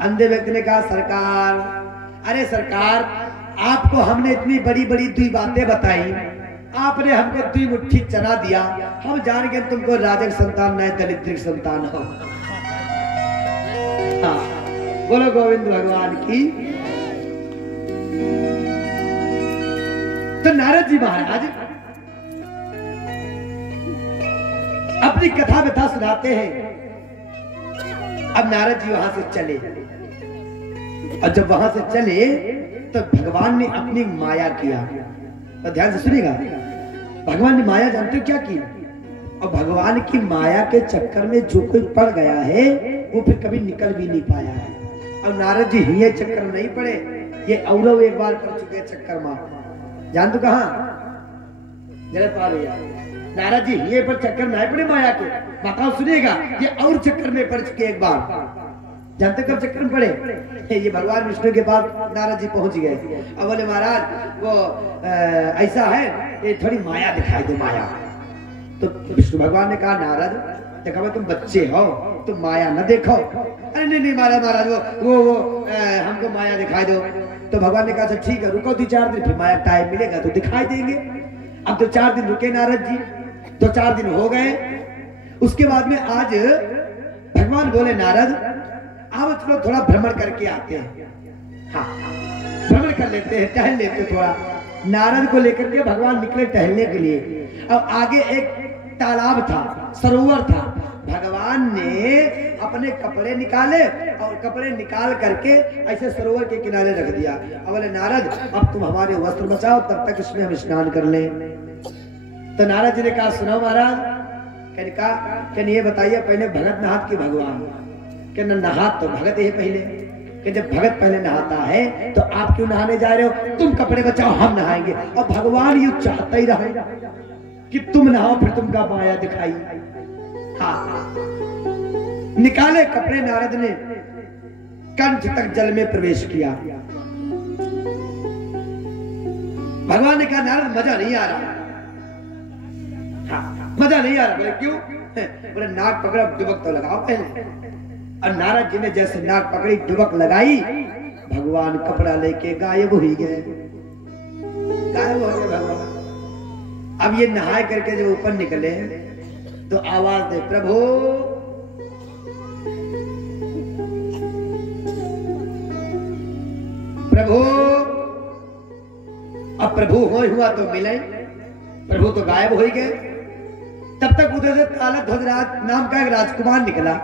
अंधे व्यक्ति ने कहा, सरकार अरे सरकार आपको हमने इतनी बड़ी बड़ी दुई बातें बताई, आपने हमको दुई मुट्ठी चना दिया, हम जान गए तुमको राजक संतान नहीं दरिद्रिक संतान हो। हाँ, बोलो गोविंद भगवान की। तो नारद जी महाराज अपनी कथा व्यथा सुनाते हैं। अब नारद जी वहां से चले और जब वहां से चले तो भगवान ने अपनी माया किया। तो ध्यान से सुनिएगा, भगवान ने माया जानते हो क्या की? और भगवान की माया के चक्कर में जो कोई पड़ गया है वो फिर कभी निकल भी नहीं पाया है। और नारद जी ये चक्कर में नहीं पड़े, ये औरव एक बार कर चुके चक्कर में। जान तो कहा जरा पा भैया, नारद जी ये पर चक्कर में नहीं पड़े माया के, बताओ सुनिएगा, ये और चक्कर में पड़ चुके एक बार। जानते कब चक्कर में पड़े? ये भगवान विष्णु के पास नारद जी पहुंच गए। अब बोले महाराज वो ऐसा है, ये थोड़ी माया दिखाई दो, माया। तो विष्णु भगवान ने कहा, नारद देखा तुम बच्चे हो, तुम माया न देखो। अरे नहीं महाराज वो हमको माया दिखाई दो। तो भगवान ने कहा अच्छा ठीक है, रुको 2-4 दिन, फिर माया टाइम मिलेगा तो दिखाई देंगे। अब तो 4 दिन रुके नारद जी, तो 4 दिन हो गए। उसके बाद में आज भगवान बोले, नारद आओ चलो थोड़ा भ्रमण करके आते हैं। हाँ भ्रमण कर लेते हैं, टहल लेते थोड़ा। नारद को लेकर के भगवान निकले टहलने के लिए। अब आगे एक तालाब था, सरोवर था। भगवान ने अपने कपड़े निकाले और कपड़े निकाल करके ऐसे सरोवर के किनारे रख दिया। अब बोले नारद अब तुम हमारे वस्त्र बचाओ, तब तक इसमें हम स्नान कर लें। तो नारद जी ने कहा, सुनो महाराज। कहने ये बताइए पहले भगत नहात की भगवान? कहना नहात तो भगत है पहले। कि जब भगत पहले नहाता है तो आप क्यों नहाने जा रहे हो? तुम कपड़े बचाओ, हम नहाएंगे। और भगवान ये चाहता ही रहा कि तुम नहाओ, फिर तुमका माया दिखाई। हाँ निकाले कपड़े, नारद ने कंठ तक जल में प्रवेश किया। भगवान ने कहा, नारद मजा नहीं आ रहा। हाँ मजा नहीं आ रहा। बोले क्यों? बोले नाक पकड़ा, डुबक तो लगाओ पहले। और नारद जी ने जैसे नाक पकड़ी, डुबक लगाई, भगवान कपड़ा लेके गायब हो गए। गायब हो गए भगवान। अब ये नहाए करके जब ऊपर निकले तो आवाज दे, प्रभु प्रभु। अब प्रभु हुआ तो मिले, प्रभु तो गायब हो ही गए। तब तक उधर से काला ध्वजराज नाम का एक राजकुमार निकला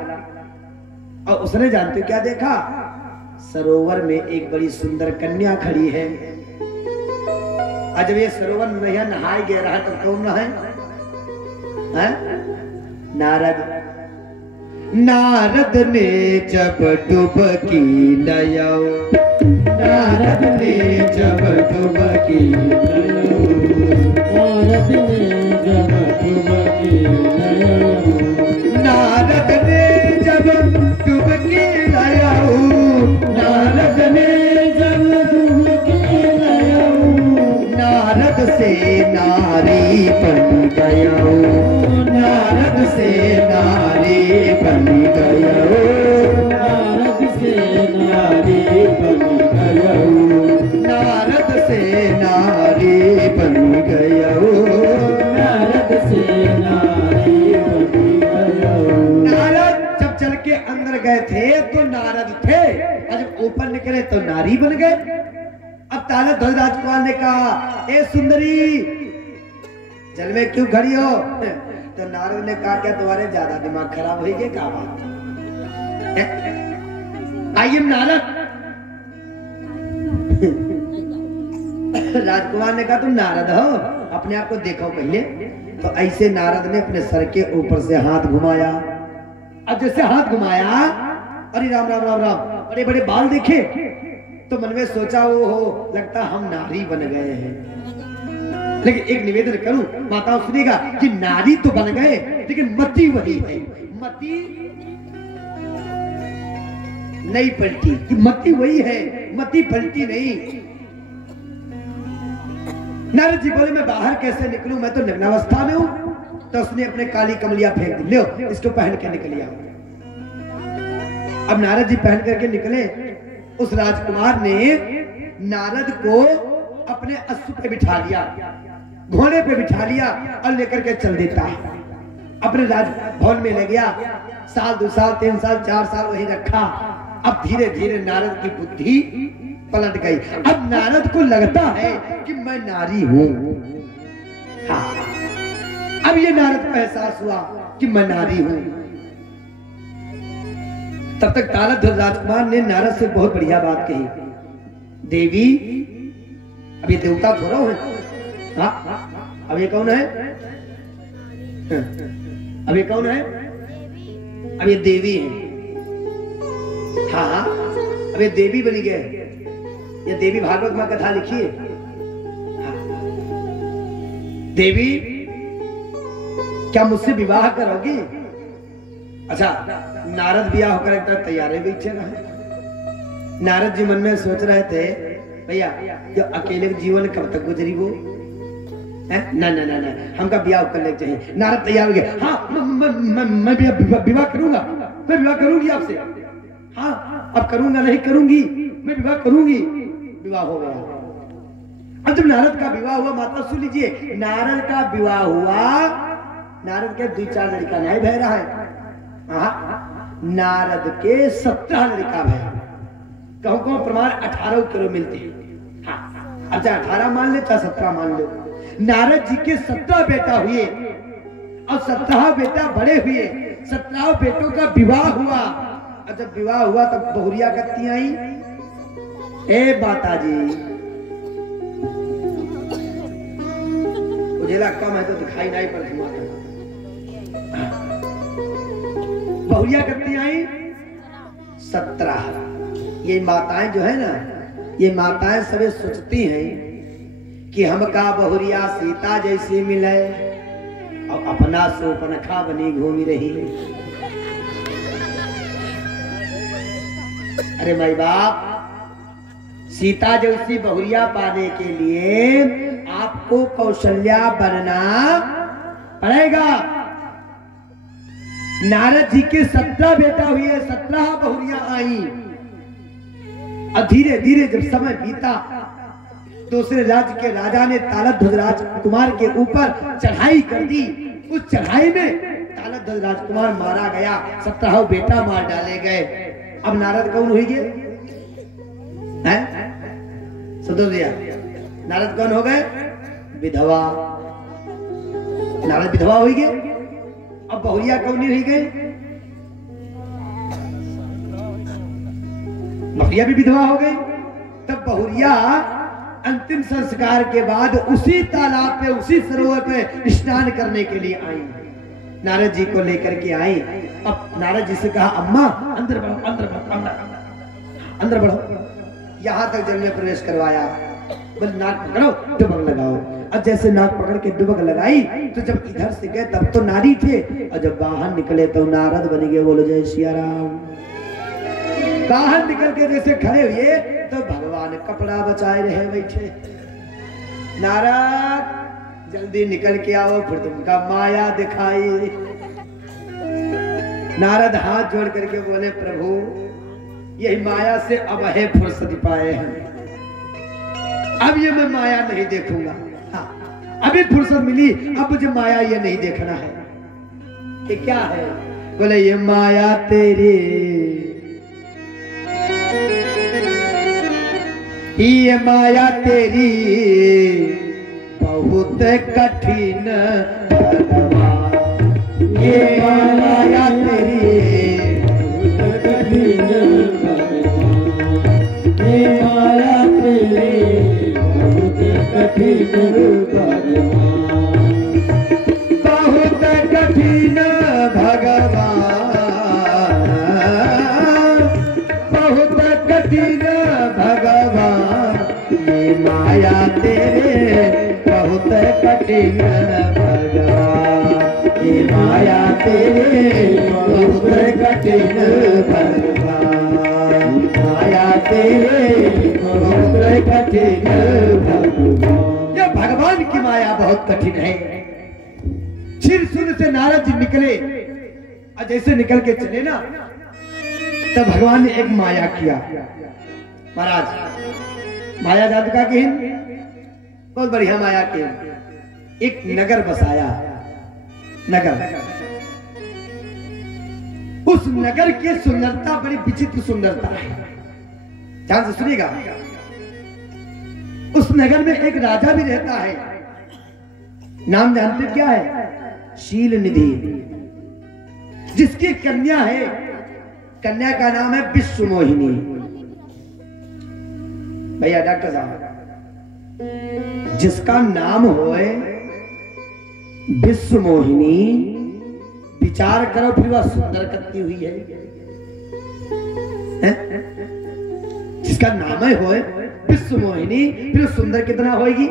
और उसने जानते क्या देखा? सरोवर में एक बड़ी सुंदर कन्या खड़ी है। जब ये सरोवर में नहाए गए रहा तो कौन नहाए? नारद ने जब डुबकी नया नारद ने जब डुबकी नारद ने जब डुबकी नारद ने जब डुबकी लगाऊ नारद ने जब डुबकी लगाऊ नारद से नारी बन गया नारद से नारी बन गया नारद से नारी बन गया नारद से नारी बन गया नारद से नारी बन गया। नारद जब चल के अंदर गए थे तो नारद थे और जब ऊपर निकले तो नारी बन गए। अब तारक ध्वज राजकुमार ने कहा ए सुंदरी जल में क्यों खड़ी हो? तो नारद ने कहा क्या तुम्हारे ज्यादा दिमाग खराब हो गया क्या बात? I am Narad. राजकुमार ने कहा तुम नारद हो अपने आप को देखो पहले। तो ऐसे नारद ने अपने सर के ऊपर से हाथ घुमाया। अब जैसे हाथ घुमाया अरे राम राम राम राम बड़े बड़े बाल देखे तो मन में सोचा वो हो लगता हम नारी बन गए हैं। लेकिन एक निवेदन करूं माता सुनिएगा कि नारी तो बन गए लेकिन मति वही है। मति नहीं पलटी कि मति वही है मति पलटी नहीं। नारद जी बोले मैं बाहर कैसे निकलूं मैं तो नग्नावस्था में हूं। तो उसने अपने काली कमलिया फेंक दी लो इसको पहन के निकलिया। अब नारद जी पहन करके निकले। उस राजकुमार ने नारद को अपने अश्व पे बिठा लिया घोड़े पे बिठा लिया और लेकर के चल देता है। अपने राजभवन में ले गया। साल 2 साल 3 साल 4 साल वहीं रखा। अब धीरे धीरे नारद की बुद्धि पलट गई। अब नारद को लगता है कि मैं नारी हूं। हाँ अब ये नारद को एहसास हुआ कि मैं नारी हूं। तब तक तारक ध्वज राजकुमार ने नारद से बहुत बढ़िया बात कही देवी अब ये देवता थोड़ा है। हाँ अब ये कौन है? अब ये कौन है? अब ये देवी है। हाँ हाँ अब ये देवी बनी गए। ये देवी भागवत में कथा लिखी है। हाँ। देवी क्या मुझसे विवाह करोगी? अच्छा नारद ब्याह होकर एक तरह तैयारी बैठे रहे। नारद जी मन में सोच रहे थे भैया जो अकेले जीवन कब तक गुजरी वो ना ना ना ना हमका ब्याह कर लेना चाहिए। नारद तैयार हो गया। हाँ मैं विवाह करूंगा मैं विवाह करूंगी आपसे। हाँ अब करूंगा नहीं करूंगी मैं विवाह करूंगी। विवाह हो गया। अब जब नारद का विवाह हुआ माता सुन लीजिए नारद का विवाह हुआ। नारद के 2-4 लड़का नहीं बह रहा है। नारद के 17 लड़का भय। कहूं कहूं प्रमाण 18 किलो मिलते हैं। हाँ अच्छा 18 मान ले चाहे 17 मान लो। नारद जी के 17 बेटा हुए और 17 बेटा बड़े हुए। 17 बेटों का विवाह हुआ। और जब विवाह हुआ तब बहुरिया कत्ती आई। ए माता जी उजेला कम है तो दिखाई नहीं पड़ती। बहुरिया कत्ती आई 17। ये माताएं जो है ना ये माताएं सभी सोचती हैं कि हमका बहुरिया सीता जैसी मिले और अपना सोपनखा बनी घूमी रही। अरे भाई बाप सीता जैसी बहुरिया पाने के लिए आपको कौशल्या बनना पड़ेगा। नारद जी के 17 बेटा हुए 17 बहुरिया आई। और धीरे धीरे जब समय बीता दूसरे राज्य के राजा ने तारक ध्वज राजकुमार के ऊपर चढ़ाई कर दी। उस चढ़ाई में तारक ध्वज राजकुमार मारा गया। 17 बेटा मार डाले गए। अब नारद कौन हुई गए? नारद कौन हो गए? विधवा। नारद विधवा हुई गए। अब बहुरिया कौन नहीं रह गए? बहुरिया भी विधवा हो गई। तब बहुरिया अंतिम संस्कार के बाद उसी तालाब पे उसी सरोवर पे स्नान करने के लिए आई। नारद जी को लेकर के आई। अब नारद जी से कहा अम्मा अंदर बढ़ो अंदर बढ़ो अंदर बढ़ो। यहाँ तक जल में प्रवेश करवाया। बोले नाक पकड़ो, डुबक लगाओ। अब जैसे नाक पकड़ के डुबक लगाई तो जब इधर से गए तब तो नारी थे, और जब बाहर निकले तो नारद बन गए। बोलो जय सिया राम। बाहर निकल के जैसे खड़े हुए तो भगवान कपड़ा बचाए रहे बैठे। नारद जल्दी निकल के आओ, फिर तुमका माया दिखाई। नारद हाथ जोड़ करके बोले प्रभु यही माया से अब है फुर्सत पाए हैं, अब ये मैं माया नहीं देखूंगा। हाँ, अभी फुर्सत मिली, अब मुझे माया ये नहीं देखना है। ये क्या है? बोले ये माया तेरी, ये माया तेरी बहुत कठिन भगवान, ये माया तेरी बहुत कठिन भगवान, ये माया तेरी बहुत कठिन भगवान, बहुत कठिन भगवान, बहुत कठिन भगवान, ये माया तेरे बहुत कठिन भगवान, ये माया तेरे बहुत कठिन भगवान, माया तेरे बहुत कठिन भगवान। ये भगवान की माया बहुत कठिन है। सिर सुन से नारद जी निकले, और जैसे निकल के चले ना तब भगवान ने एक माया किया। महाराज माया जात का की बहुत बढ़िया माया की, एक नगर बसाया। नगर, उस नगर की सुंदरता बड़ी विचित्र सुंदरता है। ध्यान से सुनिएगा। उस नगर में एक राजा भी रहता है, नाम जानते क्या है? शील निधि, जिसकी कन्या है, कन्या का नाम है विश्व मोहिनी। भैया डॉक्टर साहब, जिसका नाम होए विश्व मोहिनी, विचार करो फिर वह सुंदर करती हुई है, जिसका नाम है होए विश्व मोहिनी, फिर सुंदर कितना होगी।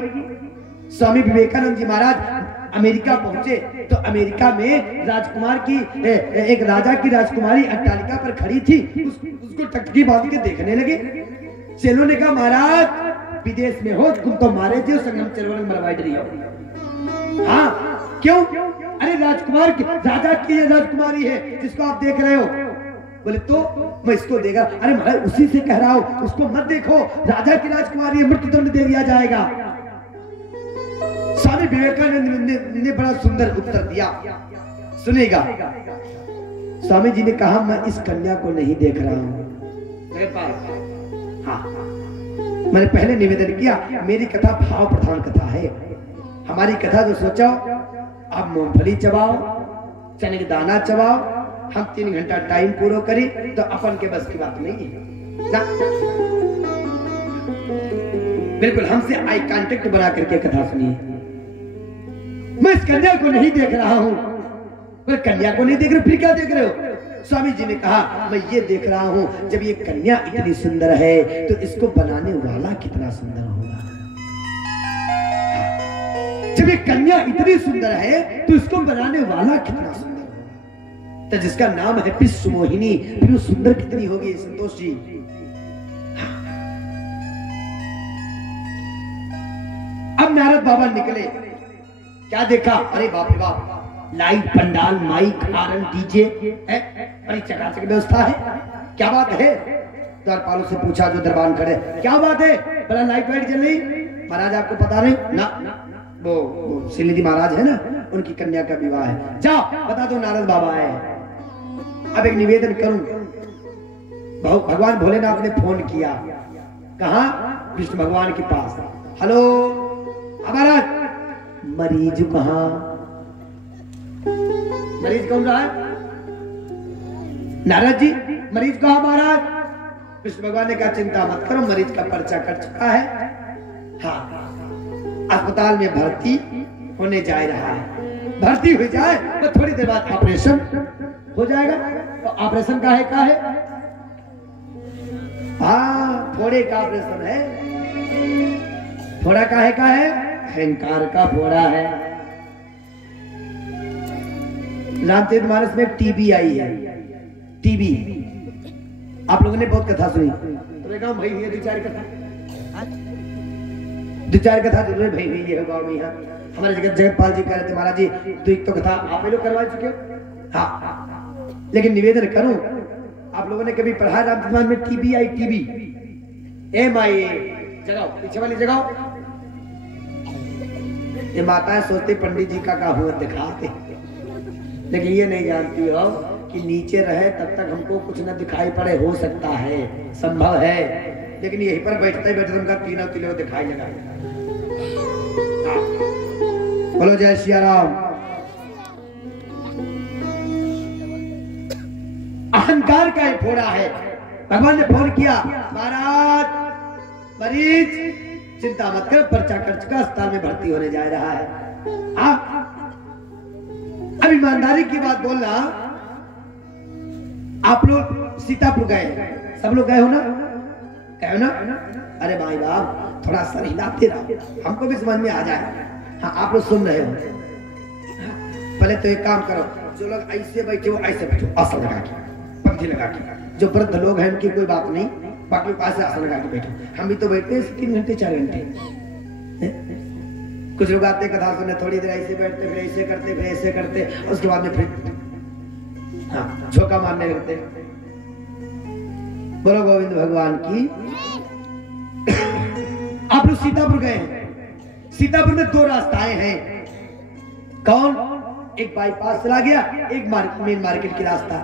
स्वामी विवेकानंद जी महाराज अमेरिका पहुंचे तो अमेरिका में राजकुमार की एक राजा की राजकुमारी अट्टालिका पर खड़ी थी, उसको टकटकी बांध के देखने लगे। चेलों ने कहा महाराज विदेश में हो तुम तो मारे थे, संगम चरवण मरवाई रही हो। हाँ क्यों? अरे राजकुमार की, राजा की ये राजकुमारी है जिसको आप देख रहे हो। बोले तो मैं इसको देगा। अरे महाराज उसी से कह रहा हूं, उसको मत देखो, राजा की राजकुमारी है, मृत्युदंड दे दिया जाएगा। स्वामी विवेकानंद ने बड़ा सुंदर उत्तर दिया, सुनेगा। स्वामी जी ने कहा मैं इस कन्या को नहीं देख रहा हूं। हाँ, मैंने पहले निवेदन किया मेरी कथा भाव प्रधान कथा है। हमारी कथा जो सोचो, आप मूंगफली चबाओ, चने के दाना चबाओ, हम 3 घंटा टाइम पूरा करें तो अपन के बस की बात नहीं है ना? बिल्कुल हमसे आई कांटेक्ट बना करके कथा सुनिए। मैं इस कन्या को नहीं देख रहा हूं। मैं कन्या को नहीं देख रहे, फिर क्या देख रहे हो? स्वामी जी ने कहा मैं ये देख रहा हूं, जब ये कन्या इतनी सुंदर है तो इसको बनाने वाला कितना सुंदर होगा। जब ये कन्या इतनी सुंदर है तो इसको बनाने वाला कितना सुंदर होगा। तो जिसका नाम है विश्व मोहिनी, फिर वो सुंदर कितनी होगी संतोष जी। अब नारद बाबा निकले, क्या देखा? अरे बाप रे बाप, लाइट, पंडाल, माइक, हारन, डीजे, बड़ी चकाचक व्यवस्था है। क्या बात है? द्वारपालों से पूछा जो दरबार खड़े, क्या बात है? बड़ा लाइट वाइट जल रही। महाराज आपको पता नहीं ना? वो श्रीनिधि महाराज है ना, उनकी कन्या का विवाह है। जाओ बता दो नारद बाबा है। अब एक निवेदन करूं, भगवान भोलेनाथ ने फोन किया। कहा? विष्णु भगवान के पास। हेलो महाराज, मरीज कहां? मरीज कौन रहा है? नारद जी, मरीज कहां महाराज? विष्णु भगवान ने कहा चिंता मत करो, मरीज का पर्चा कट चुका है। हाँ, अस्पताल में भर्ती होने जा रहा है। भर्ती हो जाए तो थोड़ी देर बाद ऑपरेशन हो जाएगा। तो ऑपरेशन का है? हाँ फोड़े का ऑपरेशन है। फोड़ा काहे का है? अहंकार का फोड़ा है। रामचरितमानस में टीबी आई है। टीबी आप लोगों ने बहुत कथा सुनी तो भाई ये दो चार कथा जरूर भाई हुई है गाँव में। यहाँ हमारे जगतपाल जी कह रहे थे महाराज जी तो एक तो कथा आप लोग करवा चुके हो। हाँ लेकिन निवेदन करूं, आप लोगों ने कभी पढ़ा रामचरितमानस में टीबी आई? टीबी एम आई जगाओ, पीछे वाली जगाओ। ये माताएं सोचती पंडित जी का हुआ दिखाते, लेकिन ये नहीं जानती हो कि नीचे रहे तब तक हमको कुछ न दिखाई पड़े। हो सकता है, संभव है, लेकिन यहीं पर बैठते बैठते उनका तीनों तिलों दिखाई लगा। बोलो जय श्री राम। अहंकार का ही फोड़ा है। भगवान ने फोन किया, महाराज मरीज चिंता मत कर, पर्चा कर चुका, अस्पताल में भर्ती होने जा रहा है। अब ईमानदारी की बात बोलना, आप लोग सीतापुर गए, सब लोग गए हो ना? गए हो ना? अरे भाई बाप थोड़ा सर हिलाते रहो, हमको भी समझ में आ जाए। हाँ आप लोग सुन रहे हो। पहले तो एक काम करो, जो लोग ऐसे बैठे हो ऐसे बैठो, आसन लगा के, पंक्ति लगा के। जो वृद्ध लोग हैं उनकी कोई बात नहीं, बाकी पास आसन लगा के बैठो। हम भी तो बैठते हैं 3 घंटे 4 घंटे। कुछ लोग आते कथा सुनने, थोड़ी देर ऐसे बैठते, फिर ऐसे करते, फिर ऐसे करते, उसके बाद में फिर हाँ झोंका मारने लगते। बोलो गोविंद भगवान की। आप लोग सीतापुर गए हैं। सीतापुर में 2 रास्ताएं हैं। कौन? एक बाईपास चला गया, एक मेन मार्केट की रास्ता।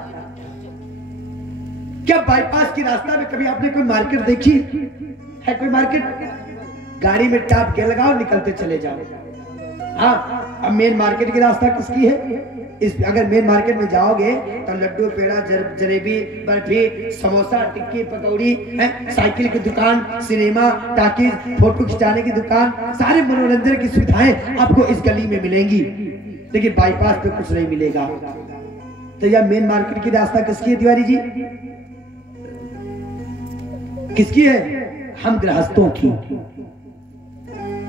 क्या बाईपास की रास्ता में कभी आपने कोई मार्केट देखी है? कोई मार्केट? गाड़ी में टाप के लगाओ, निकलते चले जाओ। हाँ अब मेन मार्केट की रास्ता किसकी है? अगर मेन मार्केट में जाओगे तो लड्डू, पेड़ा, जलेबी, बर्फी, समोसा, टिक्की, पकौड़ी, साइकिल की दुकान, सिनेमा, टाकीज, फोटो खिंचाने की दुकान, सारे मनोरंजन की सुविधाएं आपको इस गली में मिलेंगी। लेकिन बाईपास पे कुछ नहीं मिलेगा। तो यह मेन मार्केट की रास्ता किसकी है तिवारी जी? किसकी है? हम गृहस्थों की।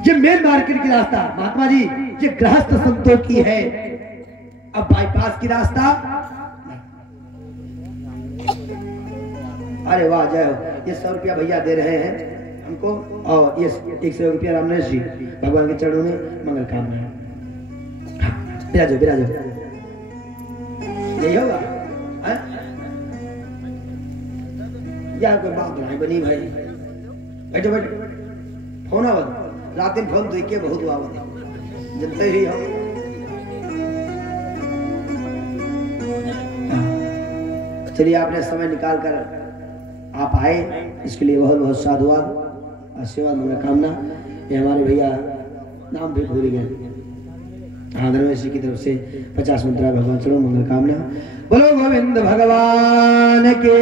ये मेन मार्केट की रास्ता महात्मा जी ये गृहस्थ संतों की है। अब बाईपास की रास्ता, अरे वाह जय हो। ये 100 रुपया भैया दे रहे हैं हमको, और ये 100 रुपया रामनेश जी, भगवान के चरणों में मंगल कामना है। बिराजो बिराजो, यही होगा या कोई बात नहीं बनी भाई। बैठो बैठो, फोन आवत रात दिन फोन देख के बहुत आवत जनते ही हो। चलिए आपने समय निकाल कर आप आए, इसके लिए बहुत बहुत साधुवाद, आशीर्वाद, मनोकामना। ये हमारे भैया नाम भी भूल गए, धर्मेश जी की तरफ से 50 मंत्रा भगवान चलो मंगल कामना। बोलो गोविंद भगवान के।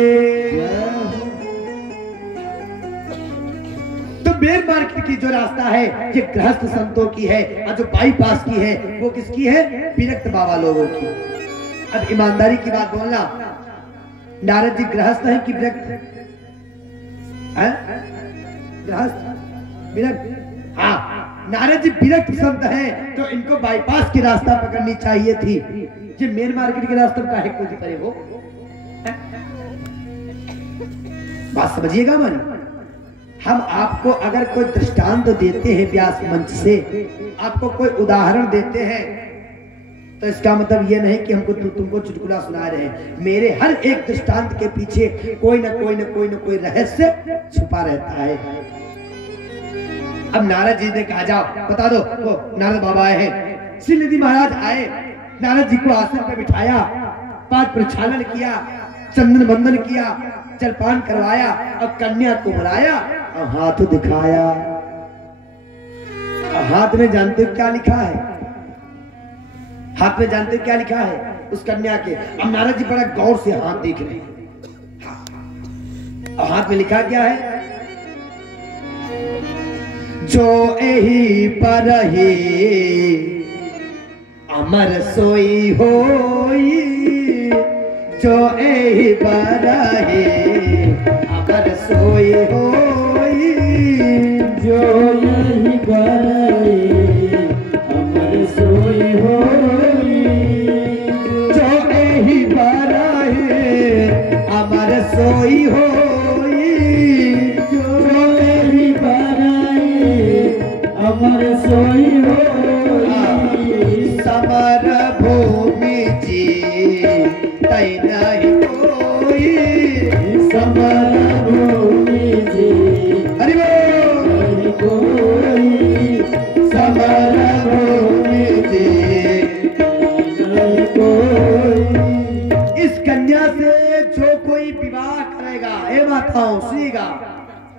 तो मेन मार्केट की जो रास्ता है ये गृहस्थ संतों की है, और जो बाईपास की है वो किसकी है? विरक्त बाबा लोगों की। अब ईमानदारी की बात बोलना, नारद जी गृहस्थ हैं कि विरक्त? गृहस्थ विरक्त? हाँ नारद जी विरक्त संत हैं, तो इनको बाईपास की रास्ता पकड़नी चाहिए थी। ये मेन मार्केट के रास्ते का है कोई परे हो। बात समझिएगा मन। हम आपको अगर कोई दृष्टांत देते हैं व्यास मंच से, आपको कोई उदाहरण देते हैं, तो इसका मतलब ये नहीं कि हमको तुमको चुटकुला सुना रहे हैं। मेरे हर एक दृष्टांत के पीछे कोई न कोई रहस्य छुपा रहता है। अब नारद जी ने कहा जाओ बता दो, वो नारद बाबा आए हैं, श्री निधि महाराज आए, नारद जी को आसन पर बिठाया, पाद प्रक्षालन किया, चंदन बंदन किया, जलपान करवाया और कन्या को बुलाया और हाथ दिखाया। हाथ में जानते हो क्या लिखा है? हाथ में जानते हो क्या लिखा है उस कन्या के? अब नारद जी बड़ा गौर से हाथ देख रहे हैं, और हाथ में लिखा क्या है? जो एही पर ही अमर सोई होई, जो एही पर ही अमर सोई हो।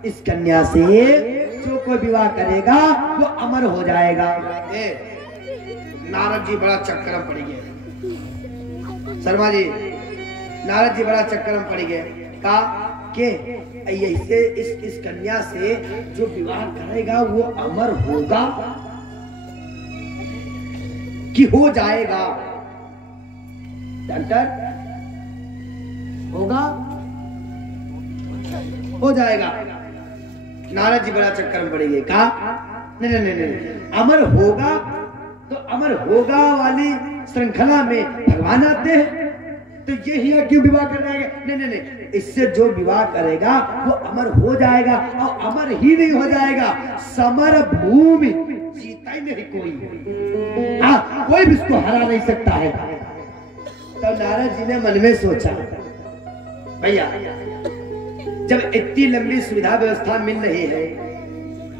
इस कन्या से जो कोई विवाह करेगा वो अमर हो जाएगा। नारद जी बड़ा चक्कर में पड़ गए। शर्मा जी, नारद जी बड़ा चक्कर में पड़ गए। कहा कि ऐसे इस कन्या से जो विवाह करेगा वो अमर होगा कि हो जाएगा? डॉक्टर, होगा, हो जाएगा। नारद जी बड़ा चक्कर में पड़ गए। कहा नहीं नहीं नहीं, अमर होगा तो अमर होगा वाली श्रृंखला में भगवान आते हैं, तो ये ही क्यों विवाह करना है? नहीं नहीं नहीं, इससे जो विवाह करेगा वो अमर हो जाएगा, और अमर ही नहीं हो जाएगा, समर भूमि जीता ही नहीं कोई, कोई भी इसको हरा नहीं सकता है। तो नारद जी ने मन में सोचा, भैया जब इतनी लंबी सुविधा व्यवस्था मिल रही है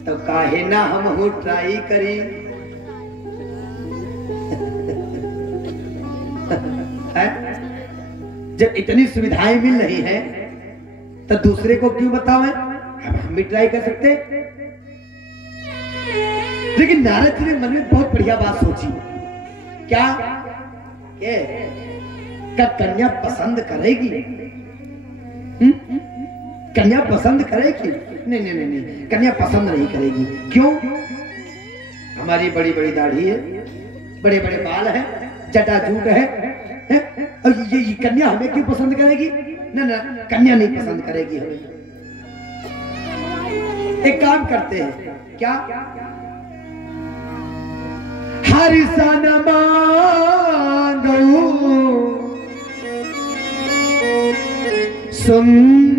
तो काहे ना हम हो ट्राई करी। जब इतनी सुविधाएं मिल रही हैं तो दूसरे को क्यों बतावें? हम भी ट्राई कर सकते। लेकिन नारद जी ने मन में बहुत बढ़िया बात सोची। क्या कन्या पसंद करेगी? कन्या पसंद करेगी? नहीं नहीं नहीं, कन्या पसंद नहीं करेगी। क्यों? हमारी बड़ी बड़ी दाढ़ी है, बड़े बड़े बाल है, जटाजूट है, और ये कन्या हमें क्यों पसंद करेगी? ना ना, कन्या नहीं पसंद करेगी हमें। एक काम करते हैं, क्या? हरि सन मांगो सुंदरताई,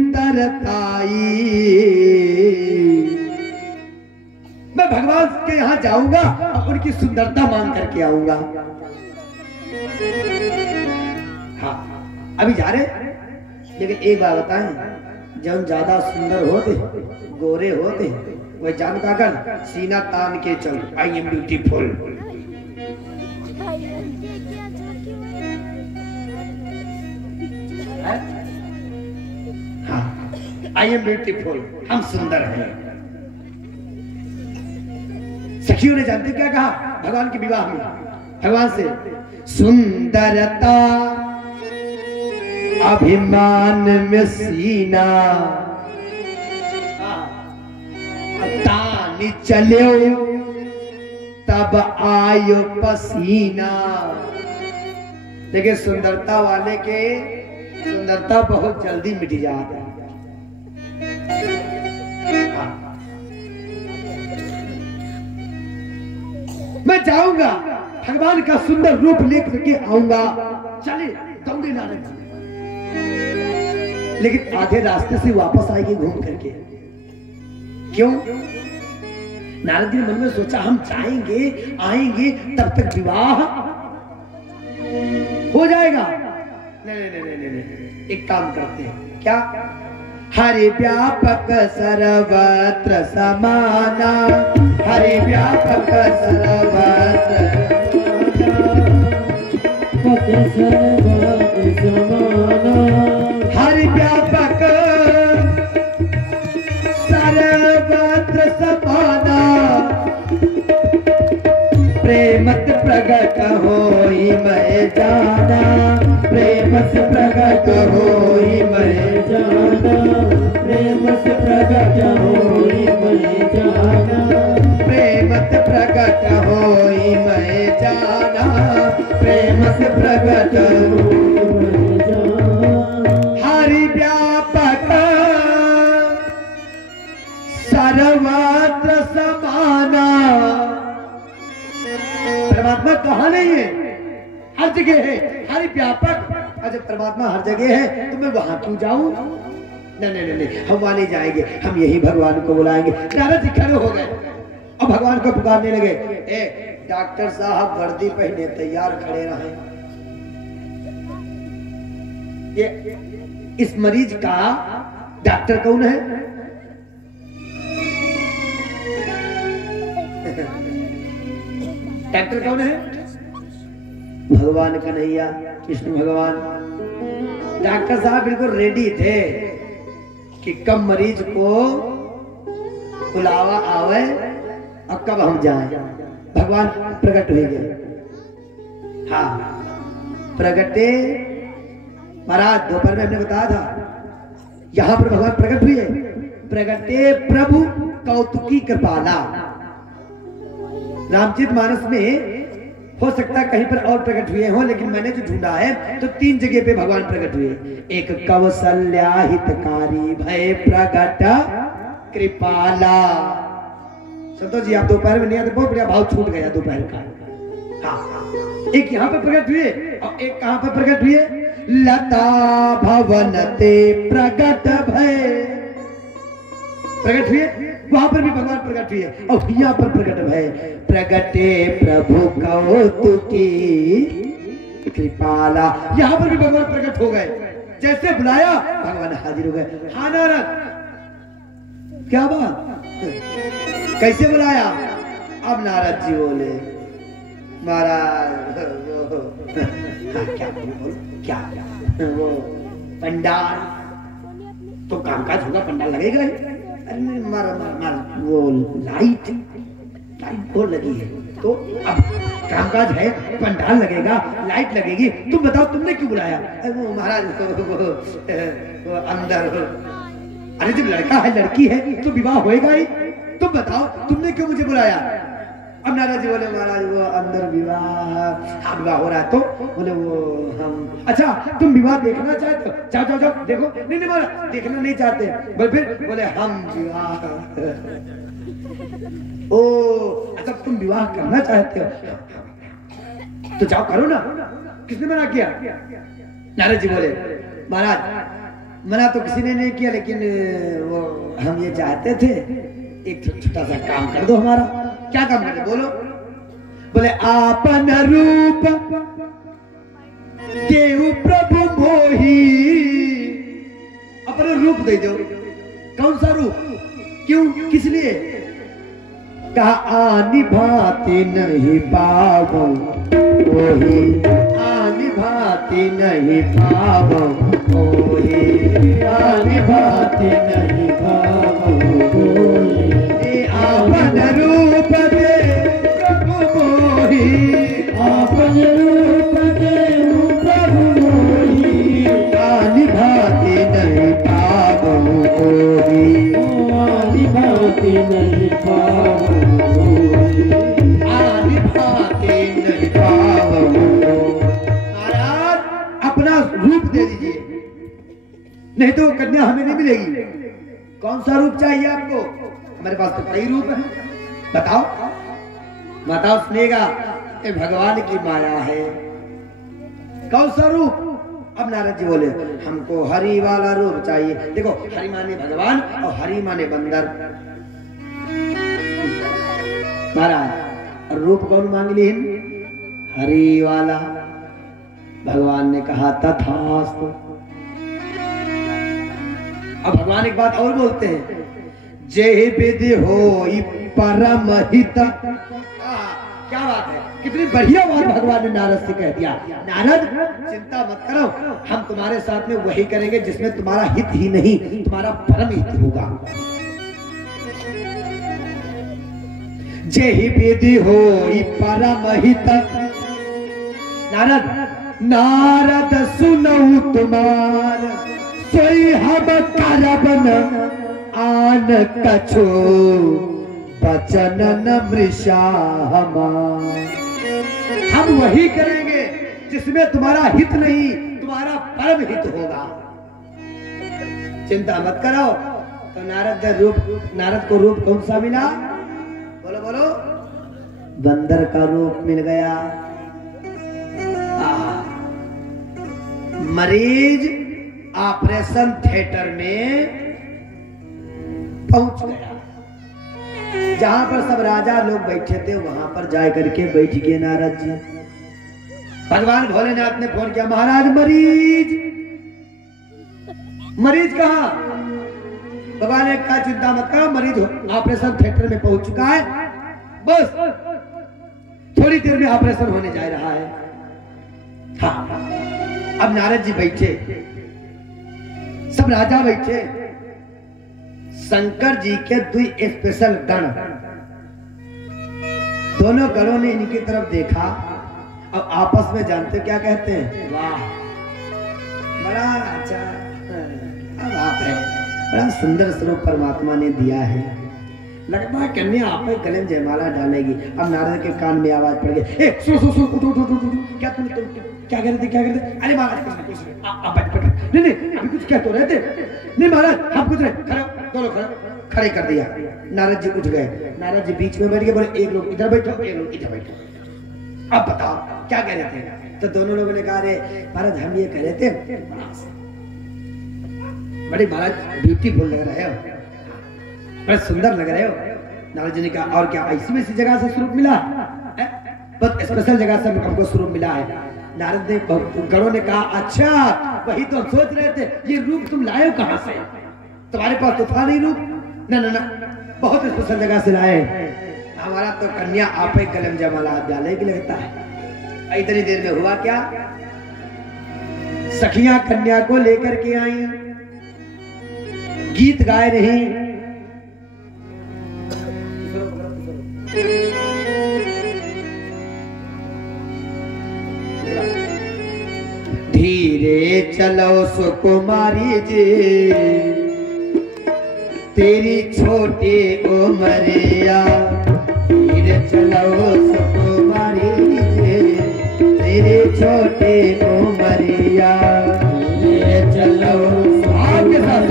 मैं भगवान के यहाँ जाऊंगा और उनकी सुंदरता मांग करके आऊंगा। हाँ, अभी जा रहे, लेकिन एक बात बताएं, जब ज्यादा सुंदर होते, गोरे होते, वह जान का कर सीना तान के चल, आई एम ब्यूटीफुल। हाँ, आई एम ब्यूटीफुल, हम सुंदर हैं। सखियों ने जानते क्या कहा भगवान के विवाह में? भगवान से सुंदरता अभिमान में सीना, तानी चले तब आयो पसीना। लेकिन सुंदरता वाले के सुंदरता बहुत जल्दी मिट जाता है। मैं जाऊंगा, भगवान का सुंदर रूप लेकर के आऊंगा। चले दौड़े नारद जी, लेकिन आधे रास्ते से वापस आएंगे घूम करके। क्यों? नारद जी ने मन में सोचा, हम जाएंगे आएंगे तब तक विवाह हो जाएगा। नहीं नहीं नहीं नहीं नहीं, एक काम करते हैं। क्या? हरि व्यापक सर्वत्र समाना, हरि व्यापक सर्वत्र समाना, हरि व्यापक सर्वत्र समाना, प्रेमत प्रगट होई मैं जाना, प्रेम से प्रगट होई मैं जाना, प्रेम से प्रगट होई मैं जाना, प्रेम से प्रगट होई मैं जाना, प्रेम से प्रगट होई मैं जाना। हरि व्यापक सर्वत्र समाना, परमात्मा कहाँ नहीं है? हर जगह है। हरि व्यापक, जब परमात्मा हर जगह है तो मैं वहां क्यों जाऊं? नहीं नहीं नहीं, हम वहां नहीं जाएंगे, हम यही भगवान को बुलाएंगे। नारद जी खड़े हो गए और भगवान को पुकारने लगे, ए डॉक्टर साहब वर्दी पहने तैयार खड़े रहे। ये इस मरीज का डॉक्टर कौन है? डॉक्टर कौन है? भगवान कन्हैया, कृष्ण भगवान। डॉक्टर साहब बिल्कुल रेडी थे कि कम मरीज को बुलावा आवे अब कब हम जाएं। भगवान प्रकट हुए गए। हाँ प्रगटे महाराज दोपहर में हमने बताया था यहाँ पर भगवान प्रकट हुए। प्रगटे प्रभु कौतुकी कृपाला। रामचरित मानस में हो सकता है कहीं पर और प्रकट हुए हो, लेकिन मैंने जो ढूंढा है तो 3 जगह पे भगवान प्रकट हुए। एक कौशल्या हितकारी भय प्रगट कृपाला। संतोष जी आप दोपहर में नहीं आते, बहुत बढ़िया भाव छूट गया दोपहर का। हाँ एक यहाँ पर प्रकट हुए और एक कहां पर प्रकट हुए, लता भवन ते प्रगट भय। प्रकट हुए वहां पर भी भगवान प्रकट हुए और यहाँ पर प्रकट भय। प्रगटे प्रभु कौतुकी कृपाला। यहाँ पर भी भगवान प्रकट हो गए। जैसे बुलाया भगवान हाजिर हो गए। हाँ नारद क्या बात, कैसे बुलाया। अब नारद जी बोले महाराज क्या वो पंडाल तो कामकाज होगा, पंडाल लगेगा ही। अरे मारा वो लाइट और लगी है तो अब कामकाज है, पंडाल लगेगा, लाइट लगेगी। तुम बताओ तुमने क्यों बुलाया। वो महाराज वो अंदर, अरे जब लड़का है लड़की है तो विवाह होएगा ही। तुम बताओ तुमने क्यों मुझे बुलाया। अब नारद जी बोले महाराज वो अंदर विवाह विवाह हो रहा है तो बोले वो हम, अच्छा तुम विवाह देखना चाहते हो, जाओ जाओ जाओ देखो। नहीं नहीं महाराज देखना नहीं चाहते। बोले फिर बोले हम विवाह ओ अच्छा तुम विवाह करना चाहते हो तो जाओ करो ना, किसने मना किया। नारद जी बोले महाराज मना तो किसी ने नहीं किया, लेकिन वो हम ये चाहते थे एक छोटा सा काम कर दो हमारा। क्या काम करते बोलो। बोले आपन रूप देव प्रभु मोही। अपना रूप दे दो। कौन सा रूप, क्यों, किस लिए। कहा आनी भाती नहीं पावो ओही, आनी भाती नहीं पावो ओही, आनी भाती नहीं पावो ओही। आपन रूप दे प्रभु मोही, आपन रूप दे प्रभु मोही। आनी भाती नहीं पावो ओही, आनी भाती नहीं पावो ओही, आनी भाती नहीं पावो। महाराज अपना रूप दे दीजिए, नहीं तो कन्या हमें नहीं मिलेगी। कौन सा रूप चाहिए आपको। हमारे पास तो कई रूप है, बताओ। बताओ सुनेगा, ये भगवान की माया है। कौन सा रूप। अब नारद जी बोले हमको हरि वाला रूप चाहिए। देखो हरि माने भगवान और हरि माने बंदर। महाराज रूप कौन मांग ली, हरि वाला। भगवान ने कहा तथास्तु। अब भगवान एक बात और बोलते हैं, जय विधि हो परम हित। क्या बात है, कितनी बढ़िया बात भगवान ने नारद से कह दिया। नारद चिंता मत करो, हम तुम्हारे साथ में वही करेंगे जिसमें तुम्हारा हित ही नहीं तुम्हारा परम हित होगा। जय विधि हो परम हित। नारद नारद सुनऊ तुम्हार सोई हम करब न आन कछो बचन न मृषा हमार। हम वही करेंगे जिसमें तुम्हारा हित नहीं तुम्हारा परम हित होगा। चिंता मत करो। तो नारद को रूप कौन सा मिला, बोलो बोलो। बंदर का रूप मिल गया। मरीज ऑपरेशन थिएटर में पहुंच गया। जहां पर सब राजा लोग बैठे थे वहां पर जाकर करके बैठ गए नारद जी। भगवान भोलेनाथ ने फोन किया, महाराज मरीज मरीज कहाँ। भगवान ने कहा चिंता मत करो, मरीज ऑपरेशन थिएटर में पहुंच चुका है, बस थोड़ी देर में ऑपरेशन होने जा रहा है। हाँ अब नारद जी बैठे, सब राजा बैठे, शंकर जी के दो स्पेशल गण, दोनों गणों ने इनकी तरफ देखा और आपस में जानते क्या कहते हैं, वाह बड़ा अच्छा बात है, बड़ा सुंदर स्वरूप परमात्मा ने दिया है, लगता है कन्या आप गले में जयमाला डालेगी। अब नारद के कान में आवाज पड़ गई, ए सुन सुन सुन उठ उठ उठ उठ, क्या तुम क्या कर रहे थे, क्या कर रहे थे? अरे महाराज कुछ नहीं, आप बैठ, नहीं नहीं अभी कुछ कह तो रहे थे, नहीं महाराज आप कुछ नहीं, खड़े दोनों खड़े कर दिया। नारद जी उठ गए, नारद जी बीच में बैठ गए, बोले एक लोग इधर बैठो एक लोग इधर बैठो, अब बताओ क्या कह रहे थे? तो दोनों लोगों ने कहा, अरे महाराज हम ये कह रहे थे, बड़े महाराज ब्यूटीफुल लग रहे हो, बड़े सुंदर लग रहे हो। नारद जी ने कहा, और क्या ऐसी वैसी जगह से स्वरूप मिला, बहुत स्पेशल जगह से हमको स्वरूप मिला है। नारद ने गणों ने कहा, अच्छा वही तो हम सोच रहे थे, ये रूप तुम लाए हो कहां से, तुम्हारे पास तो था नहीं रूप, ना ना ना बहुत स्पेशल जगह से लाए, हमारा तो कन्या आप ही कलम जमाला डाले की लगता है। इतनी देर में हुआ क्या, सखियां कन्या को लेकर के आई, गीत गाए रही, धीरे चलो सुकुमारी जी तेरी छोटी उमरिया, धीरे चलो सुकुमारी जी तेरी छोटी उमरिया, धीरे चलो आपके साथ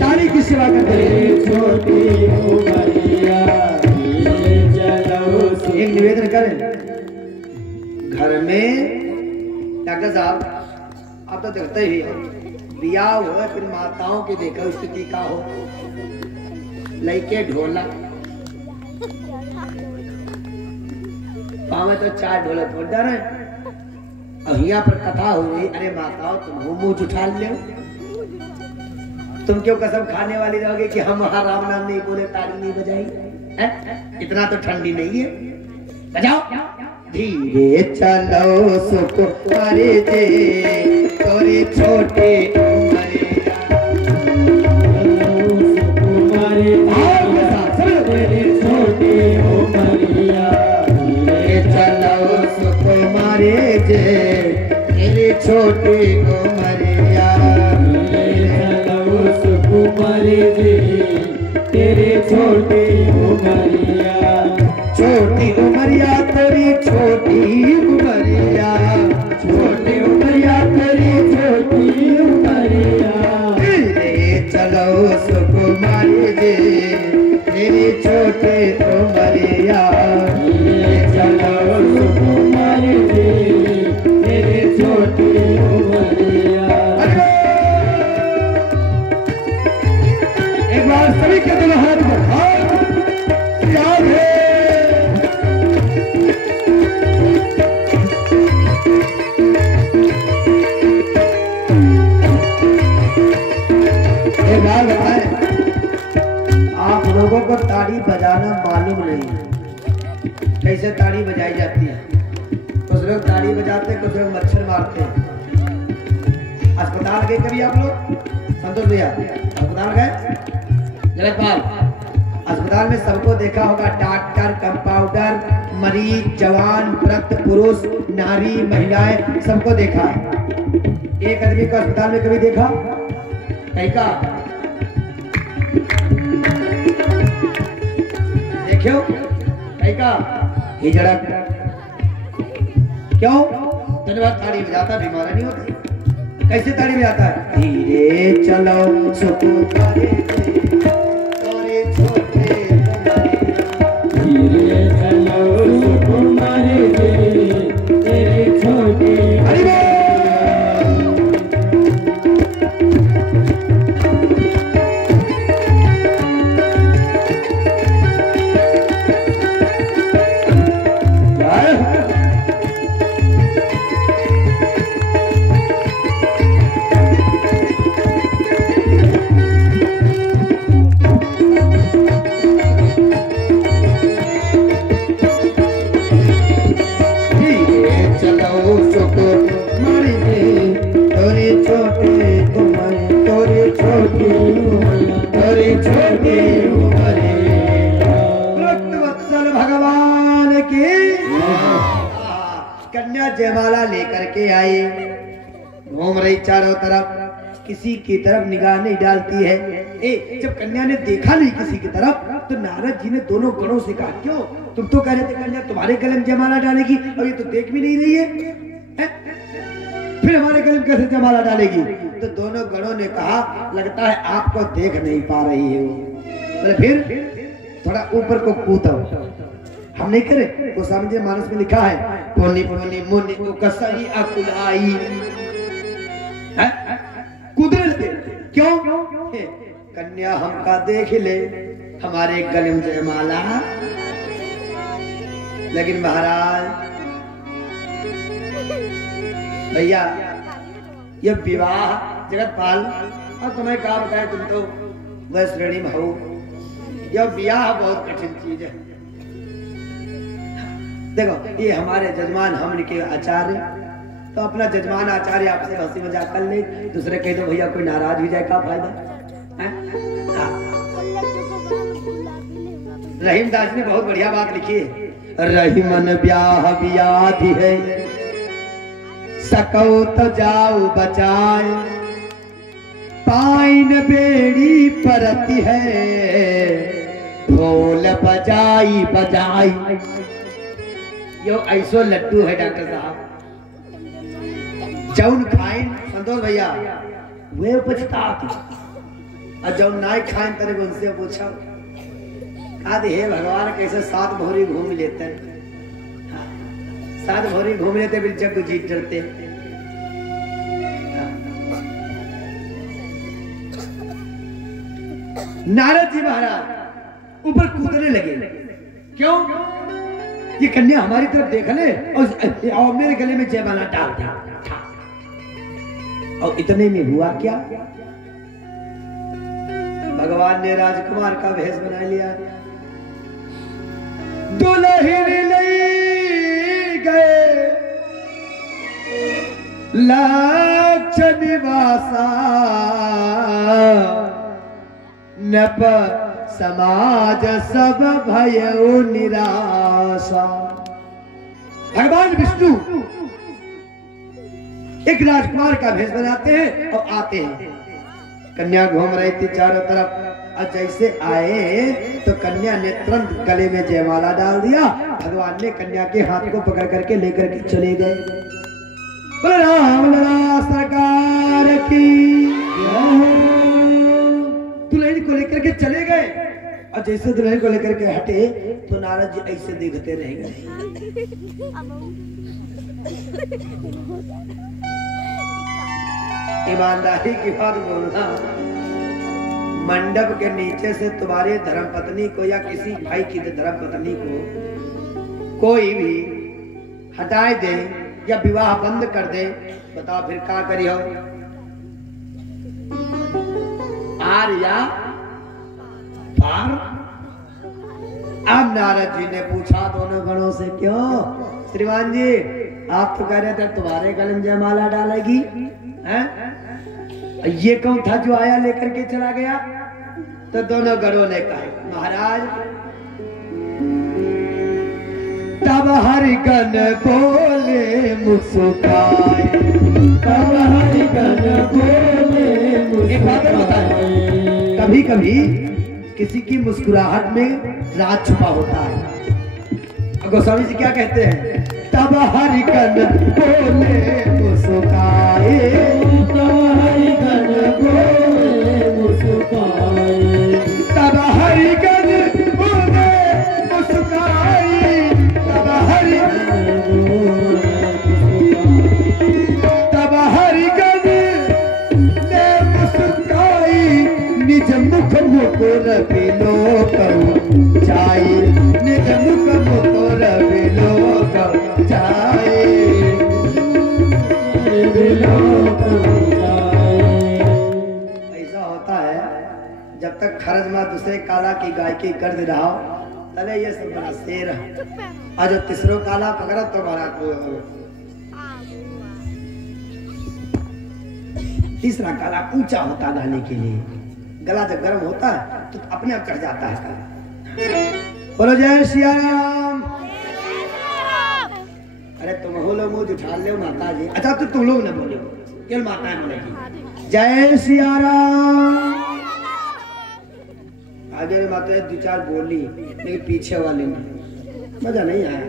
ताली की सेवा करते हैं, छोटी उमरिया धीरे चलो। एक निवेदन करें, घर में डॉक्टर साहब आप तो देखते ही बिया हो, फिर माताओं की देखो स्थिति का हो, लइके ढोला पावे तो 4 ढोला छोड़ जा रहे, और यहाँ पर कथा हो रही, अरे माताओं तुम मुंह उठा ले, तुम क्यों कसम खाने वाली रहोगे कि हम वहां राम नाम नहीं बोले, ताली नहीं बजाई, इतना तो ठंडी नहीं है, बजाओ। धीरे चलो सुकुमारी जी तोरी छोटी उमरिया, छोटी उमरिया, धीरे चलो सुकुमारी जी तेरी छोटी उमरिया, धीरे चलो सुकुमारी जी तेरी छोटी उमरिया, छोटी उमरिया तेरी छोटी उमरिया, छोटी उमरिया तेरी छोटी उमरिया, धीरे चलो सुकुमारी जी तेरी छोटी उमरिया, धीरे चलो सुकुमारी जी तेरी छोटी उमरिया। एक बार सभी के दोनों हाथ याद है, आप लोगों को ताड़ी बजाना मालूम नहीं, कैसे ताड़ी बजाई जाती है, कुछ लोग ताड़ी बजाते हैं, कुछ लोग मच्छर मारते हैं। अस्पताल गए कभी आप लोग, संतोष भैया अस्पताल गए, जगतपाल अस्पताल में सबको देखा होगा, डॉक्टर, कंपाउंडर, मरीज, जवान, वृद्ध, पुरुष, नारी, महिलाएं, सबको देखा है। एक आदमी को अस्पताल में कभी देखा, कहीं का देखो, कहीं का हिजड़ा, क्यों? धन्यवाद, ताड़ी बजाता बीमार नहीं होता, कैसे ताड़ी बजाता है, धीरे चलो सुकुमारी धीरे चलो सुकुमारी तेरी छोटी, जयमाला लेकर के आई, घूम रही चारों तरफ, किसी की तरफ निगाह नहीं डालती है। जब कन्या ने देखा नहीं किसी की तरफ, तो नारद जी ने दोनों गणों से कहा, क्यों तुम तो कह रहे थे कन्या तुम्हारे गले में जयमाला डालेगी, और ये तो देख भी नहीं रही है? फिर हमारे गले में कैसे जयमाला डालेगी? तो दोनों गणों ने कहा, लगता है आपको देख नहीं पा रही है वो। बोले फिर थोड़ा ऊपर को कूदो। हम नहीं करे, वो समझे मानस में लिखा है, पोनी पोनी मुनि को कसई अकुलाई, कूदने लगे। क्यों? कन्या हमका देख ले, हमारे गले में जयमाला। लेकिन महाराज भैया, ये विवाह जगतपाल, और तुम्हें क्या बताया, तुम तो वह श्रेणी में हो, यह विवाह बहुत कठिन चीज है। देखो ये हमारे जजमान, हम के आचार्य, तो अपना जजमान आचार्य आपसे हंसी मजाक कर ले, दूसरे कह दो भैया कोई नाराज हो जाए, क्या फायदा? रहीम दास ने बहुत बढ़िया बात लिखी है, रहीमन ब्याह व्याधि है, सकौ तो जाओ बचाए, पाइन बेड़ी परती है, ढोल बजाई बजाई। यो ऐसो लड्डू है डॉक्टर साहब, जौन खाइन संतोष भैया वे पछताती, और जौन नाई खाइन तेरे उनसे पूछा, आदि हे भगवान कैसे 7 भोरी घूम लेते, 7 भोरी घूम लेते, फिर जग जीत डरते। नारद जी महाराज ऊपर कूदने लगे। क्यों? ये कन्या हमारी तरफ देख ले और मेरे गले में जयमाला डाल दिया। और इतने में हुआ क्या, भगवान ने राजकुमार का भेष बना लिया, दुल्हन ले गए लाक्ष निवासा, नप समाज सब भयो निराशा। भगवान विष्णु एक राजकुमार का भेष बनाते हैं और आते हैं। कन्या घूम रही थी चारों तरफ, और जैसे आए तो कन्या ने तुरंत गले में जयमाला डाल दिया। भगवान ने कन्या के हाथ को पकड़ करके लेकर के चले गए। राम लला सरकार की, दुल्हन को लेकर के चले गए, और जैसे दुल्हन को लेकर के हटे तो नारद जी ऐसे देखते रह गए। ईमानदारी की बात बोलना, मंडप के नीचे से तुम्हारे धर्मपत्नी को या किसी भाई की धर्मपत्नी को कोई भी हटाए दे या विवाह बंद कर दे, बताओ फिर क्या करियो? आर या पार? अब नारद जी ने पूछा दोनों गणों से, क्यों श्रीमान जी आप तो कह रहे थे तुम्हारे गले में जयमाला डालेगी, हैं? ये कौन था जो आया लेकर के चला गया? तो दोनों गणों ने कहा, महाराज तब हरिगण बोले मुस्कुराए, तब हरिगण बोले मुस्कुराए। कभी कभी किसी की मुस्कुराहट में राज छुपा होता है। गोस्वामी जी क्या कहते हैं? तब हरिगण बोले मुस्कुराए, तब हरिगण बोले मुस्कुराए, तब हरिगण बोले मुस्कुराए, तब हरिगण तब हरिगण ने मुस्कुराई, निज मुख मुकुर बिलोक जाए, निज मुख मुकुर बिलोक जाए, ऐसा होता है जब तक खरजमा दूसरे काला की गायकी कर दे रहा हो, तले ये सब बड़ा शेर है, और जब तीसरो काला पकड़ा तो तीसरा काला ऊंचा होता गाने के लिए। गला जब गर्म होता है तो अपने आप चढ़ जाता है काला। बोलो जय श्री राम। अरे तुम हो बोलो मुझ उठा ले माता जी। अच्छा तो तुम लोग न बोलो, केवल माताएं बोलेगी जय सिया राम। आगे माता दो चार बोली लेकिन पीछे वाले ने मजा नहीं आया।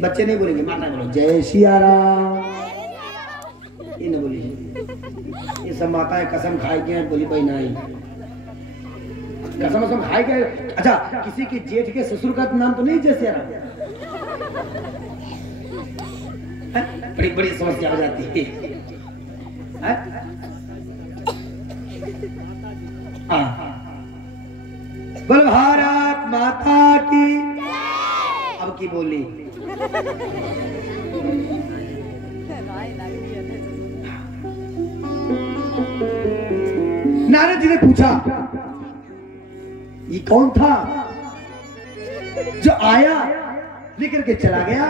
बच्चे नहीं बोलेंगे, माता बोलो जय सिया राम, ये न बोली। ये सब माताएं कसम खाई के बोली भाई नहीं, कसम कसम खाई के। अच्छा किसी के जेठ के ससुर का नाम तो नहीं जय सिया राम? बड़ी बड़ी समस्या हो जाती है। बोल भारत माता की। अब की बोली नारद जी ने पूछा ये कौन था जो आया लेकर के चला गया?